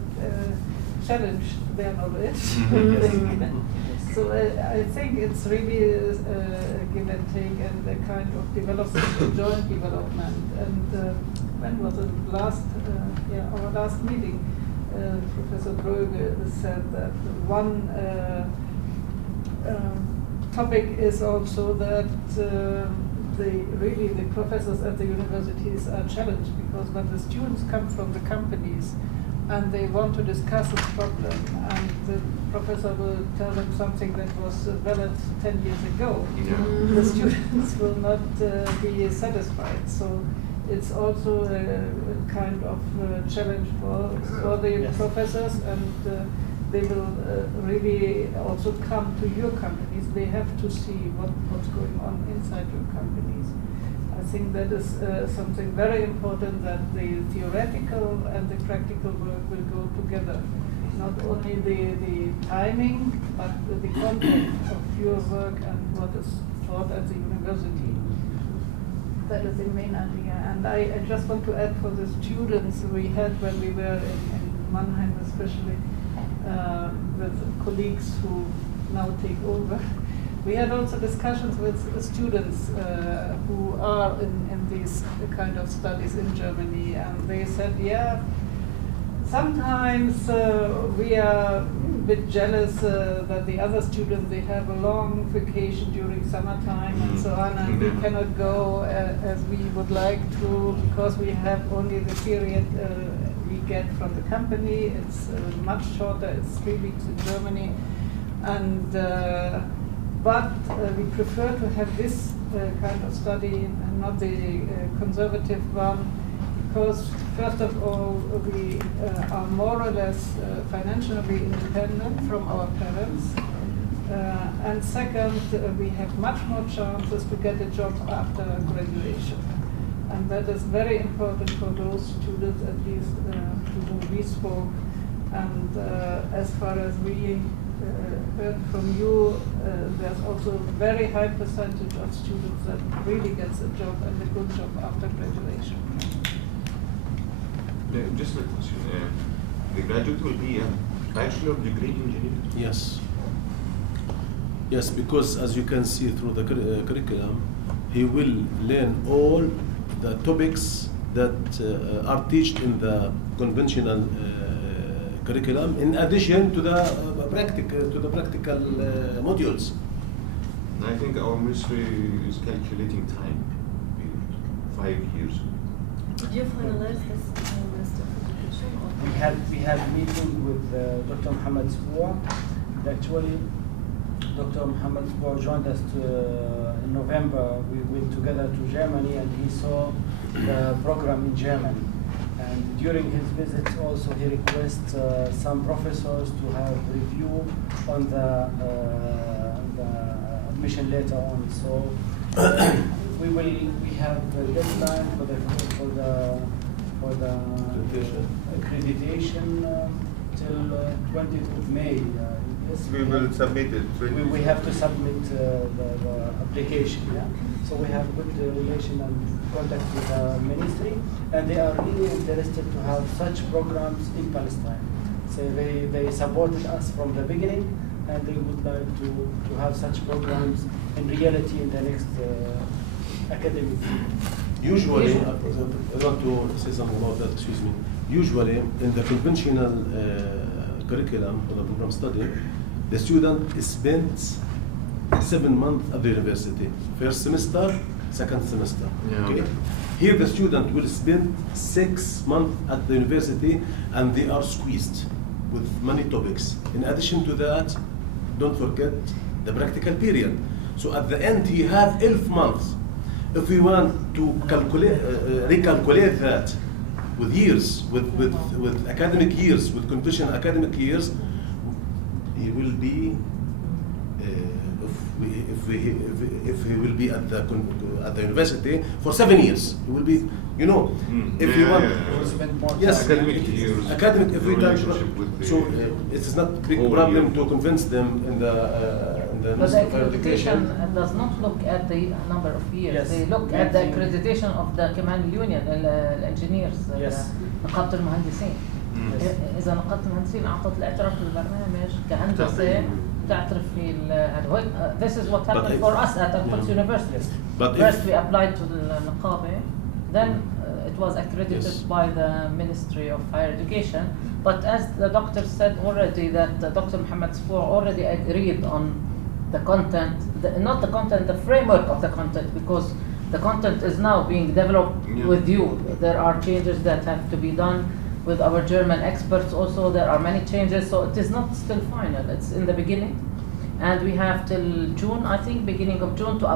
challenge their knowledge. So I think it's really a give and take and a kind of development, joint development. And when was it? Our last meeting, Professor Bröge said that one topic is also that the professors at the universities are challenged because when the students come from the companies and they want to discuss a problem and the professor will tell them something that was valid 10 years ago, the students will not be satisfied. So it's also a kind of challenge for the professors, and they will really also come to your companies. They have to see what's going on inside your companies. I think that is something very important, that the theoretical and the practical work will go together. Not only the timing, but the content of your work and what is taught at the university. That is the main idea. And I just want to add for the students we had when we were in Mannheim, especially with colleagues who now take over. We had also discussions with students who are in these kind of studies in Germany, and they said, sometimes we are a bit jealous that the other students, they have a long vacation during summertime and so on, and we cannot go as we would like to because we have only the period we get from the company. It's much shorter, it's 3 weeks in Germany. And but we prefer to have this kind of study and not the conservative one, because first of all, we are more or less financially independent from our parents. And second, we have much more chances to get a job after graduation. And that is very important for those students, at least to whom we spoke. And as far as we heard from you, there's also a very high percentage of students that really gets a job and a good job after graduation. Just a question. The graduate will be a bachelor degree engineer? Yes. Yes, because as you can see through the curriculum, he will learn all the topics that are taught in the conventional curriculum, in addition to the practical modules. I think our ministry is calculating time, 5 years. Did you finalize this Minister of Education? We had a meeting with Dr. Mohammed Spoor. Actually, Dr. Mohammed Spoor joined us in November. We went together to Germany, and he saw the program in Germany. And during his visit, also he requests some professors to have review on the admission later on. So we have the deadline for the accreditation till 20th of May. Yes, we will submit it. We have to submit the application. Yeah? So we have good relation and contact with the ministry, and they are really interested to have such programs in Palestine. So they supported us from the beginning, and they would like to have such programs in reality in the next academic year. Usually, I want to say something about that, excuse me. Usually, in the conventional curriculum for the program study, the student spends 7 months at the university. First semester, second semester. Yeah. Okay? Here the student will spend 6 months at the university and they are squeezed with many topics. In addition to that, don't forget the practical period. So at the end he have 11 months. If we want to calculate, recalculate that with years, with academic years, with conventional academic years, he will be, if he will be at the university for 7 years, he will be, you know, if you want, yes, academic years, academic. If we talk, so it is not a big problem to convince them in the But the Ministry of accreditation does not look at the number of years. Yes. They look at the accreditation of the كمان union الانجينيرز نقابة المهندسين. إذا نقابة المهندسين أعطت الاعتراف للبرنامج كهندسة تعترف في this is what happened for us at القدس University. First we applied to the نقابة, then it was accredited by the Ministry of Higher Education. But as the doctor said already, that Dr. Mohammed Spoor already agreed on the content, not the content, the framework of the content, because the content is now being developed with you. There are changes that have to be done with our German experts also. There are many changes, so it is not still final. It's in the beginning. And we have till June, I think, beginning of June, to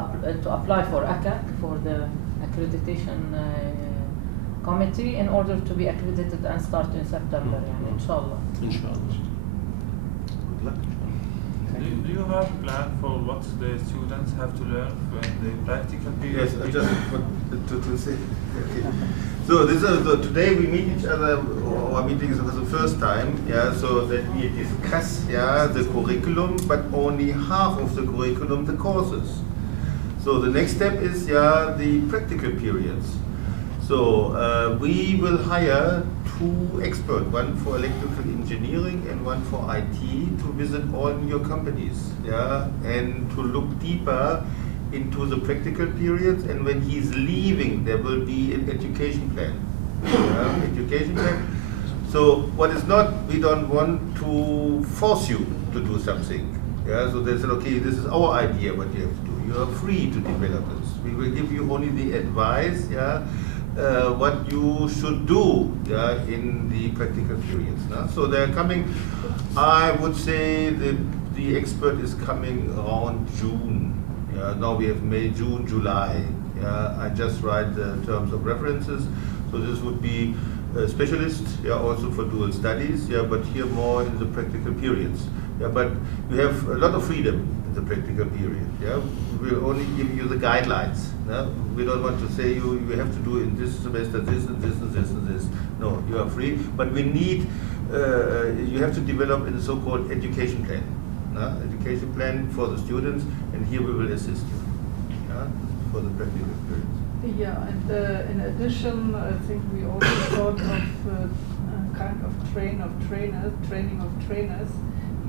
apply for ACAC, for the accreditation committee, in order to be accredited and start in September, inshallah. Inshallah. Good luck. Do you have a plan for what the students have to learn in the practical period? Yes, I just want to say. Okay. So this is today we meet each other. Our meeting is for the first time. Yeah, so that we discuss the curriculum, but only half of the curriculum, the courses. So the next step is the practical periods. So we will hire 2 experts, one for electrical engineering and one for IT, to visit all your companies, and to look deeper into the practical periods. And when he's leaving, there will be an education plan. Education plan. So what is not, we don't want to force you to do something. So they said, okay, this is our idea what you have to do. You are free to develop this. We will give you only the advice, what you should do in the practical periods. So they're coming, I would say the expert is coming around June. Now we have May, June, July. I just write the terms of references. So this would be a specialist, also for dual studies, but here more in the practical periods. But we have a lot of freedom in the practical period. We will only give you the guidelines. We don't want to say you have to do in this semester this and this and this and this. No, you are free. But we need, you have to develop a so-called education plan. Education plan for the students, and here we will assist you for the practical periods. Yeah, and in addition, I think we also thought of kind of training of trainers,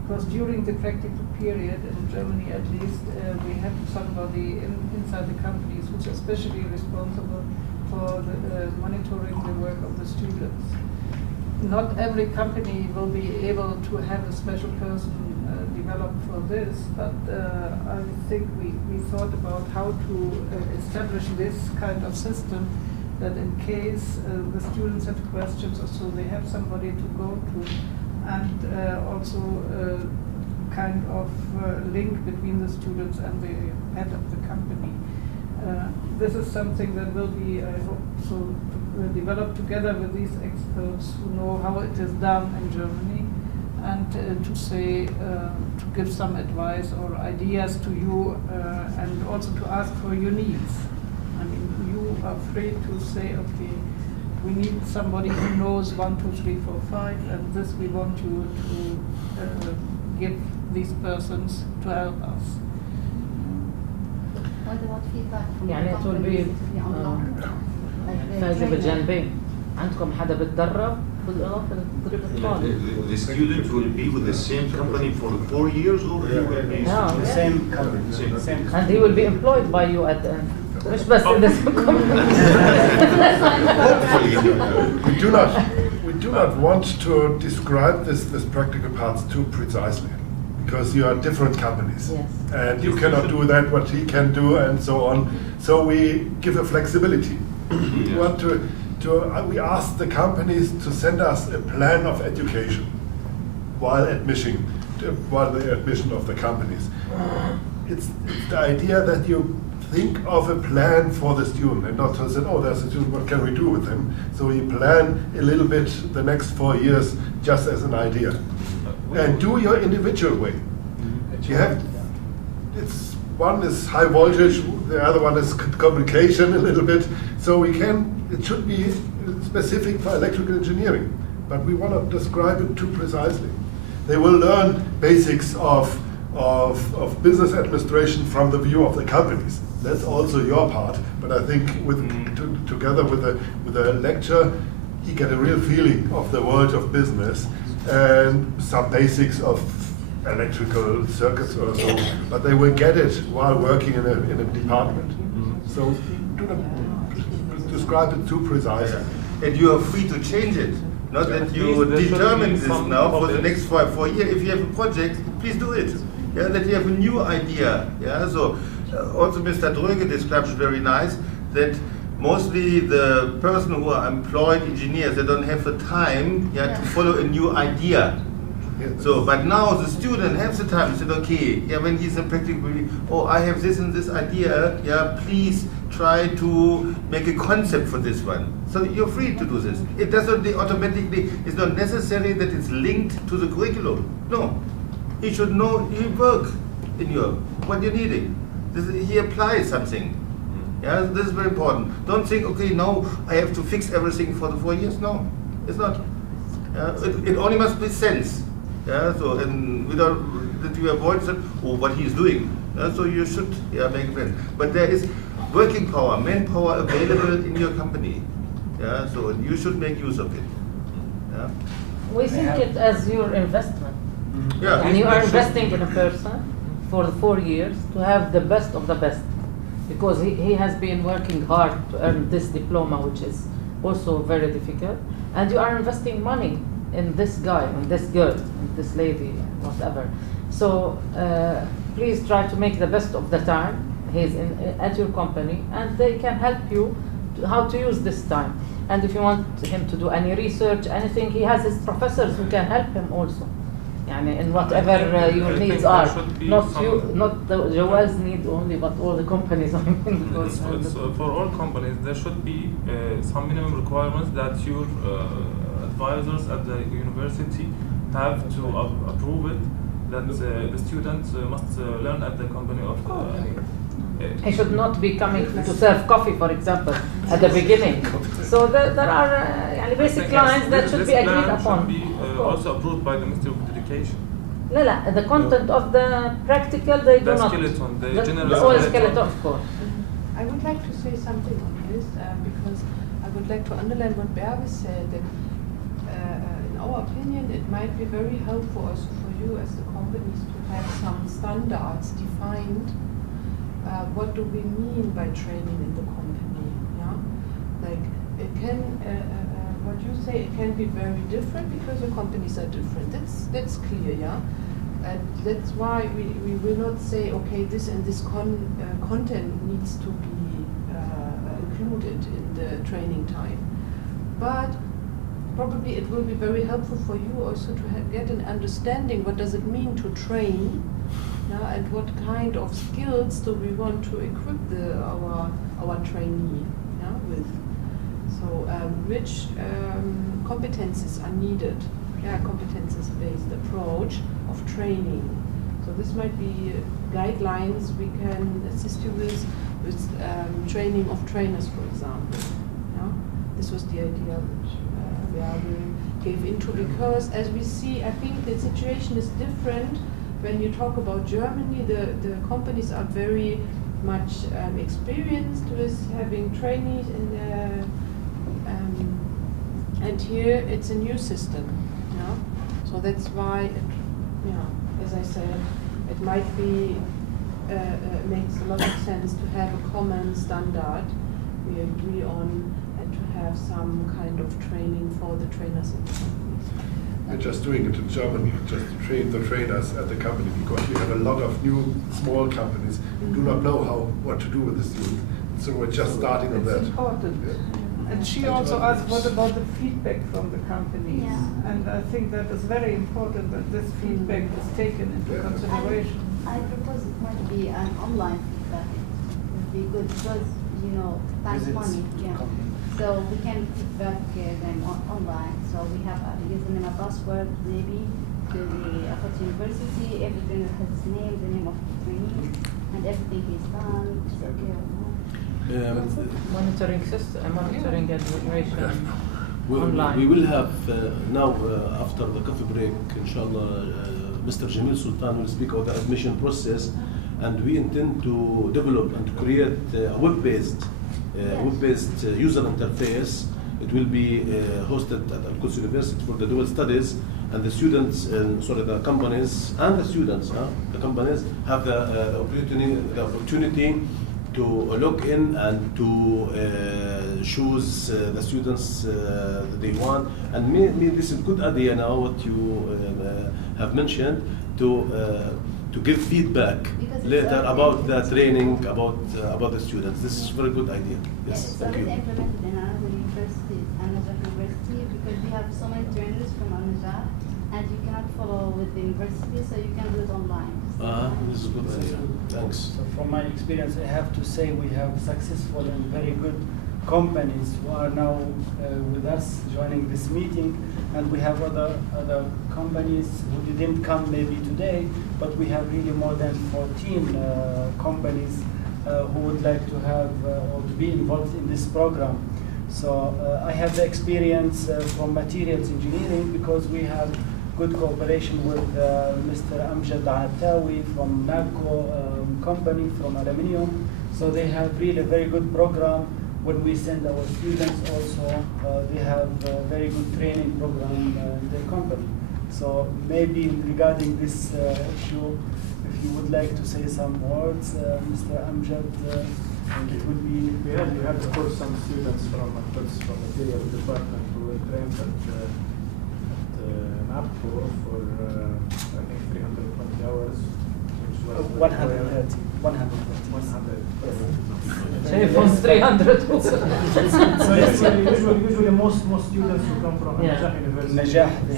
because during the practical period in Germany at least, we have somebody inside the companies who's especially responsible for monitoring the work of the students. Not every company will be able to have a special person developed for this, but I think we thought about how to establish this kind of system, that in case the students have questions or so, they have somebody to go to, and also kind of link between the students and the head of the company. This is something that will be, I hope, so developed together with these experts who know how it is done in Germany, and to say, to give some advice or ideas to you, and also to ask for your needs. I mean, you are free to say, okay, we need somebody who knows 1, 2, 3, 4, 5, and this we want you to give these persons to help us. What about feedback from يعني it will be فايدة بالجانبين. عندكم حدا بتدرب بالإضافة لتدريب الطالب. The student will be with the same company for 4 years, or he will be the same company. And he will be employed by you at the end. مش بس in the same company. We do not want to describe this practical parts too precisely, because you are different companies, and you cannot do that what he can do, and so on. So we give a flexibility. We want we ask the companies to send us a plan of education while the admission of the companies. It's the idea that you think of a plan for the student and not to say, oh, there's a student, what can we do with him? So you plan a little bit the next 4 years just as an idea. And do your individual way. You have, one is high voltage, the other one is communication a little bit. So it should be specific for electrical engineering, but we want to describe it too precisely. They will learn basics of business administration from the view of the companies. That's also your part, but I think together with a lecture, you get a real feeling of the world of business and some basics of electrical circuits or so, but they will get it while working in a department. So do not describe it too precisely. And you are free to change it. Not that you determine this now for the next 4 years. If you have a project, please do it. Yeah, that you have a new idea. Yeah, so also Mr. Dröge describes very nice that mostly the person who are employed engineers, they don't have the time to follow a new idea. So, but now the student has the time to say, okay, when he's in practical, oh, I have this and this idea, please try to make a concept for this one. So you're free to do this. It doesn't automatically, it's not necessary that it's linked to the curriculum. No, he should know, he work in what you're needing. He applies something. Yeah, this is very important. Don't think, okay, now I have to fix everything for the 4 years. No, it's not. It only must be sense. Yeah, so and without that you avoid what he's doing. So you should make a plan. But there is working power, manpower available in your company. Yeah, so you should make use of it. Yeah. We think it as your investment. Yeah. And you are investing in a person for the 4 years to have the best of the best, because he has been working hard to earn this diploma, which is also very difficult, and you are investing money in this guy, in this girl, in this lady, whatever. So please try to make the best of the time he's at your company, and they can help you how to use this time. And if you want him to do any research, anything, he has his professors who can help him also. Yani in whatever your needs are, not the Joel's need only, but all the companies. I mean, because for all companies, there should be some minimum requirements that your advisors at the university have to approve it, that the students must learn at the company of he should not be coming to serve coffee, for example, at the beginning. So there are basic lines that should be agreed upon. Should be also approved by the Ministry of Education. No, the content of the practical, they do not. Skeleton, the general skeleton, of course. I would like to say something on this because I would like to underline what Berge said. That in our opinion, it might be very helpful also for you as the companies to have some standards defined. What do we mean by training in the company? Yeah, like it can. What you say, it can be very different because the companies are different. That's clear, yeah. And that's why we will not say, okay, this and this content needs to be included in the training time. But probably it will be very helpful for you also to get an understanding what does it mean to train, and what kind of skills do we want to equip our trainee with. So which competences are needed? Competences-based approach of training. So this might be guidelines we can assist you with training of trainers, for example. Yeah? This was the idea which we gave into, because as we see, I think the situation is different. When you talk about Germany, the companies are very much experienced with having trainees in the and here it's a new system, so that's why, as I said, it might be makes a lot of sense to have a common standard we agree on and to have some kind of training for the trainers in the companies. We're just doing it in Germany, just to train the trainers at the company, because we have a lot of new small companies who do not know what to do with the students. So we're just starting on that. It's important. Yeah. And she also asked what about the feedback from the companies. Yeah. And I think that is very important that this feedback is taken into consideration. I propose it might be an online feedback. It would be good because, you know, time is money. Yeah. So we can feedback them online. So we have a username, a password, maybe, to the Al-Quds University. Everything has his name, the name of the trainee, and everything he's done. It's okay or not. Monitoring system, monitoring administration online. We will have now after the coffee break, inshallah, Mr. Jamil Sultan will speak about the admission process, and we intend to develop and to create a web-based user interface. It will be hosted at Al-Quds University for the dual studies, and the students, the companies and the students, the companies have the opportunity to log in and to choose the students that they want. And this is a good idea now, what you have mentioned, to give feedback later about the training, about the students. This is a very good idea. Yes, So thank it's you. implemented in another university, because we have so many trainers from Al-Najah, and you cannot follow with the university, so you can do it online. This is a good idea. Thanks. So from my experience, I have to say we have successful and very good companies who are now with us joining this meeting, and we have other companies who didn't come maybe today, but we have really more than 14 companies who would like to have or to be involved in this program. So I have the experience from materials engineering, because we have good cooperation with Mr. Amjad Al-Attawi from NAGCO company from aluminium. So they have really a very good program. When we send our students also, they have a very good training program in their company. So maybe regarding this issue, if you would like to say some words, Mr. Amjad, it would be... We had of course some students from material department who were trained at NAPCO for I think 320 hours, which was 130. 100. Say from 300. So usually most students who come from Najah University, Najah, they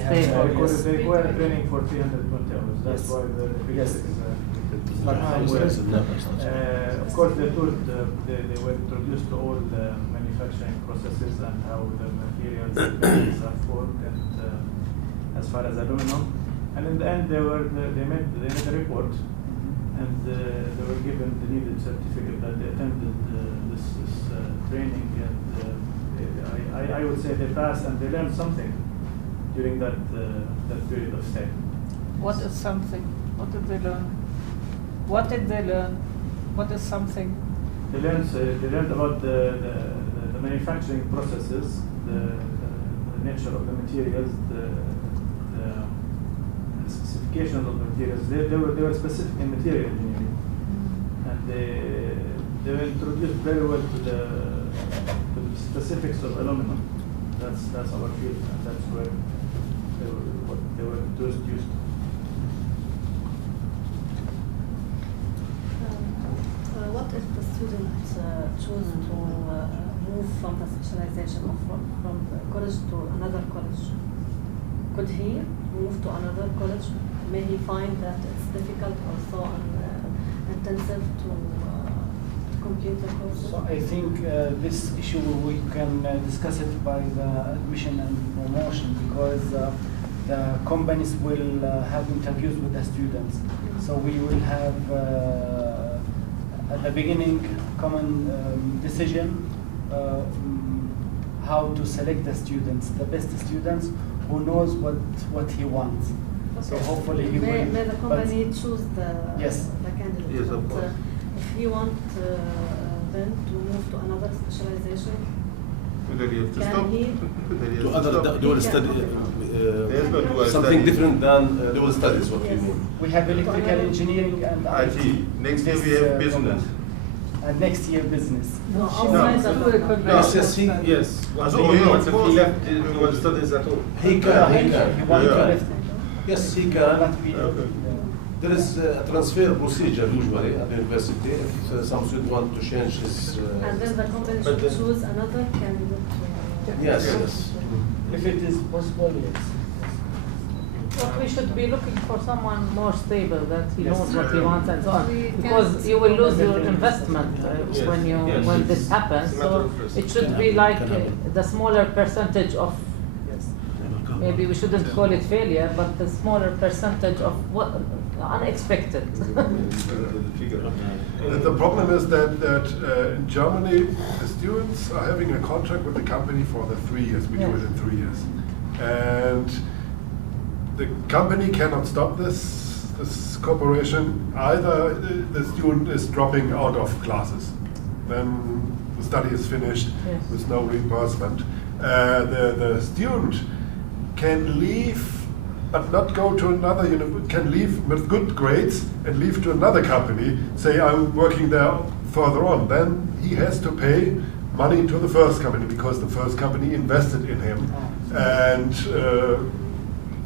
require training for 320 hours. That's why the figure is of course, they were introduced to all the manufacturing processes and how the materials are formed, and as far as aluminum. And in the end, they made a report, and they were given the needed certificate that they attended this training, and I would say they passed and they learned something during that period of stay. What is something? What did they learn? What did they learn? What is something? They learned about the manufacturing processes, the nature of the materials, the specification of the materials. They were specific in material engineering, and they were introduced very well to the specifics of aluminum. That's our field, and that's where they were introduced. What if the student choose to move from the specialization from the college to another college? Could he move to another college? May he find that it's difficult or so intensive to complete the course? So I think this issue we can discuss it by the admission and promotion, because the companies will have interviews with the students. So we will have at the beginning common decision how to select the students, the best students who knows what he wants. Okay. So hopefully he may will. the company choose the candidate. Yes, of course. If he want then to move to another specialization, can he? To other dual study, something different than dual studies. What you mean? We have electrical engineering and IT. Next year we have business. And next year business. No, outside the curriculum. Yes. Once if he left dual studies at all. He can. He wants to left. Yes, he can. There is a transfer procedure usually at the university if some student want to change his. And then the company should choose another candidate. Yes, yes. If it is possible, yes. But we should be looking for someone more stable, that he knows what he wants and so on. We Because can't- you will lose your investment Yes. when this happens. It's a matter So of risk. it should be like the smaller percentage of, maybe we shouldn't call it failure, but the smaller percentage of what unexpected. And the problem is that in Germany, the students are having a contract with the company for the 3 years. We do it in 3 years. And the company cannot stop this cooperation. Either the student is dropping out of classes, then the study is finished with no reimbursement. The student can leave, but not go to another university, can leave with good grades and leave to another company, say I'm working there further on. Then he has to pay money to the first company because the first company invested in him. And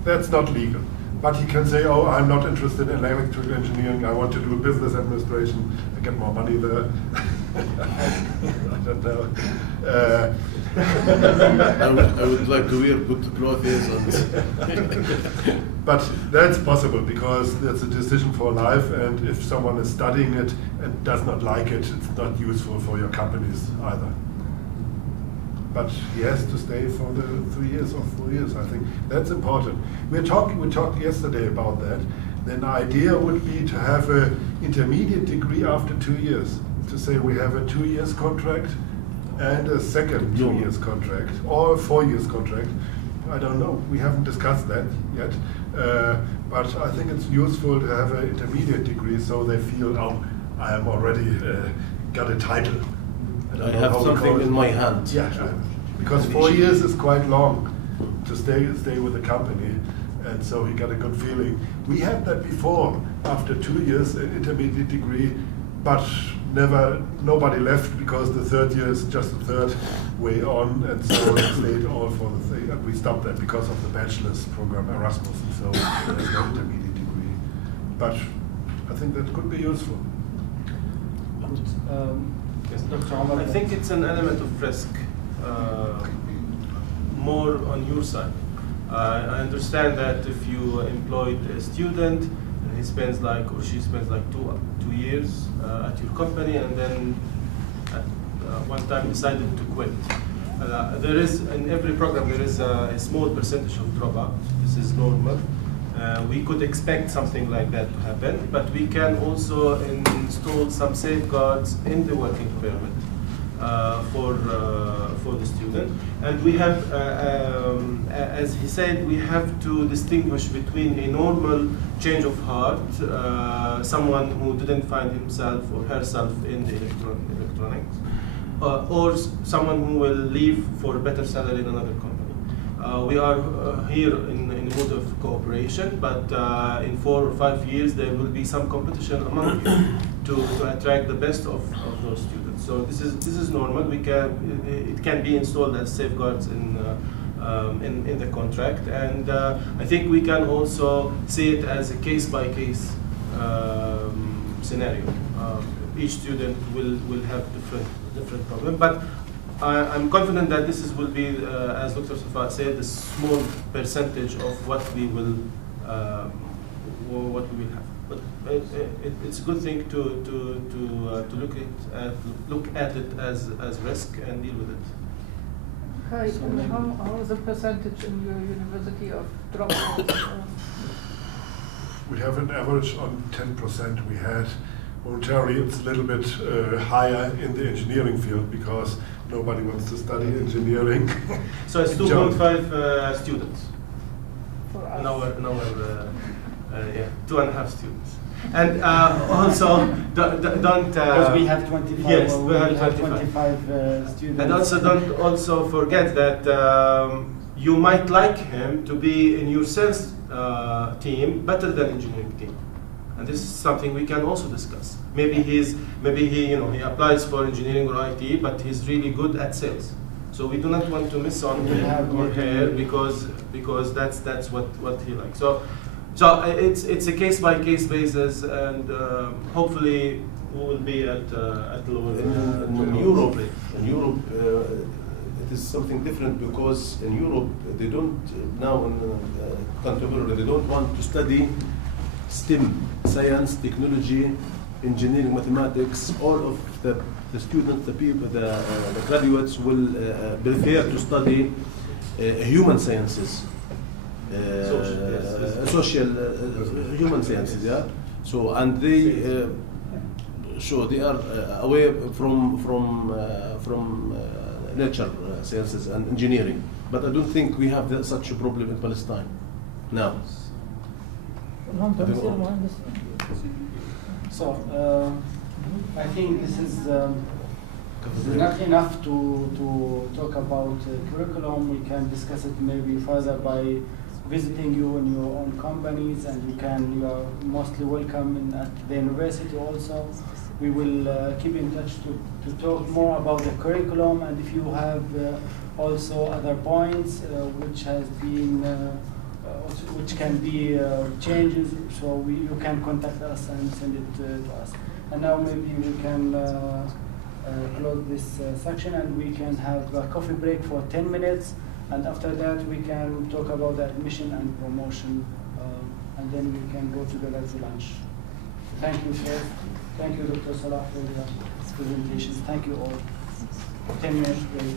that's not legal. But he can say, oh, I'm not interested in electrical engineering, I want to do business administration, I get more money there. I don't know. I would like to wear good clothes. But that's possible because that's a decision for life, and if someone is studying it and does not like it, it's not useful for your companies either. But he has to stay for the 3 years or 4 years. I think that's important. We talked yesterday about that. Then the idea would be to have an intermediate degree after 2 years. To say we have a 2 years contract and a second 2 years contract or a 4 years contract. I don't know. We haven't discussed that yet. But I think it's useful to have an intermediate degree so they feel, oh, I am already got a title. I have something in my hand. Yeah, because 4 years is quite long to stay with the company, and so he got a good feeling. We had that before, after 2 years, an intermediate degree, but nobody left because the third year is just the third way on, and so they stayed all for the thing. And we stopped that because of the bachelor's program Erasmus, and so there's no intermediate degree. But I think that could be useful. I think it's an element of risk, more on your side. I understand that if you employed a student, he spends like, or she spends like two years at your company, and then at one time decided to quit. There is, in every program, there is a small percentage of dropout. This is normal. We could expect something like that to happen, but we can also install some safeguards in the working permit for the student. And we have, as he said, we have to distinguish between a normal change of heart, someone who didn't find himself or herself in the electronics, or someone who will leave for a better salary in another company. We are here in the mood of cooperation, but in 4 or 5 years there will be some competition among you to attract the best of those students. So this is normal. It can be installed as safeguards in the contract, and I think we can also see it as a case-by-case scenario. Each student will have different problem, but I'm confident that this will be, as Dr. Safa said, a small percentage of what we will have. But it's a good thing to look at it as risk and deal with it. Hi, how is the percentage in your university of dropouts? We have an average on 10%. We had voluntarily, it's a little bit higher in the engineering field because nobody wants to study engineering. So it's 2.5 students. For us. In our 2.5 students. And also, don't. Because we have 25. Yes, we have 25 students. And also, don't also forget that you might like him to be in your sales team better than engineering team. And this is something we can also discuss. Maybe he applies for engineering or IT, but he's really good at sales. So we do not want to miss on him or her because that's what he likes. So So it's a case by case basis, and hopefully we will be at lower. In Europe, it is something different, because in Europe they don't now in contemporary they don't want to study STEM, science, technology, engineering, mathematics. All of the students, the people, the graduates will prefer to study human sciences. Social human sciences, yeah. So and they they are away from nature sciences and engineering. But I don't think we have such a problem in Palestine now. So I think this is not enough to talk about curriculum. We can discuss it maybe further by visiting you in your own companies, and you are mostly welcome at the university also. We will keep in touch to talk more about the curriculum, and if you have also other points which has been which can be changes, so you can contact us and send it to us. And now maybe we can close this section, and we can have a coffee break for 10 minutes. And after that, we can talk about the admission and promotion, and then we can go together to lunch. Thank you, sir. Thank you, Dr. Salah, for the presentation. Thank you all. 10 minutes break.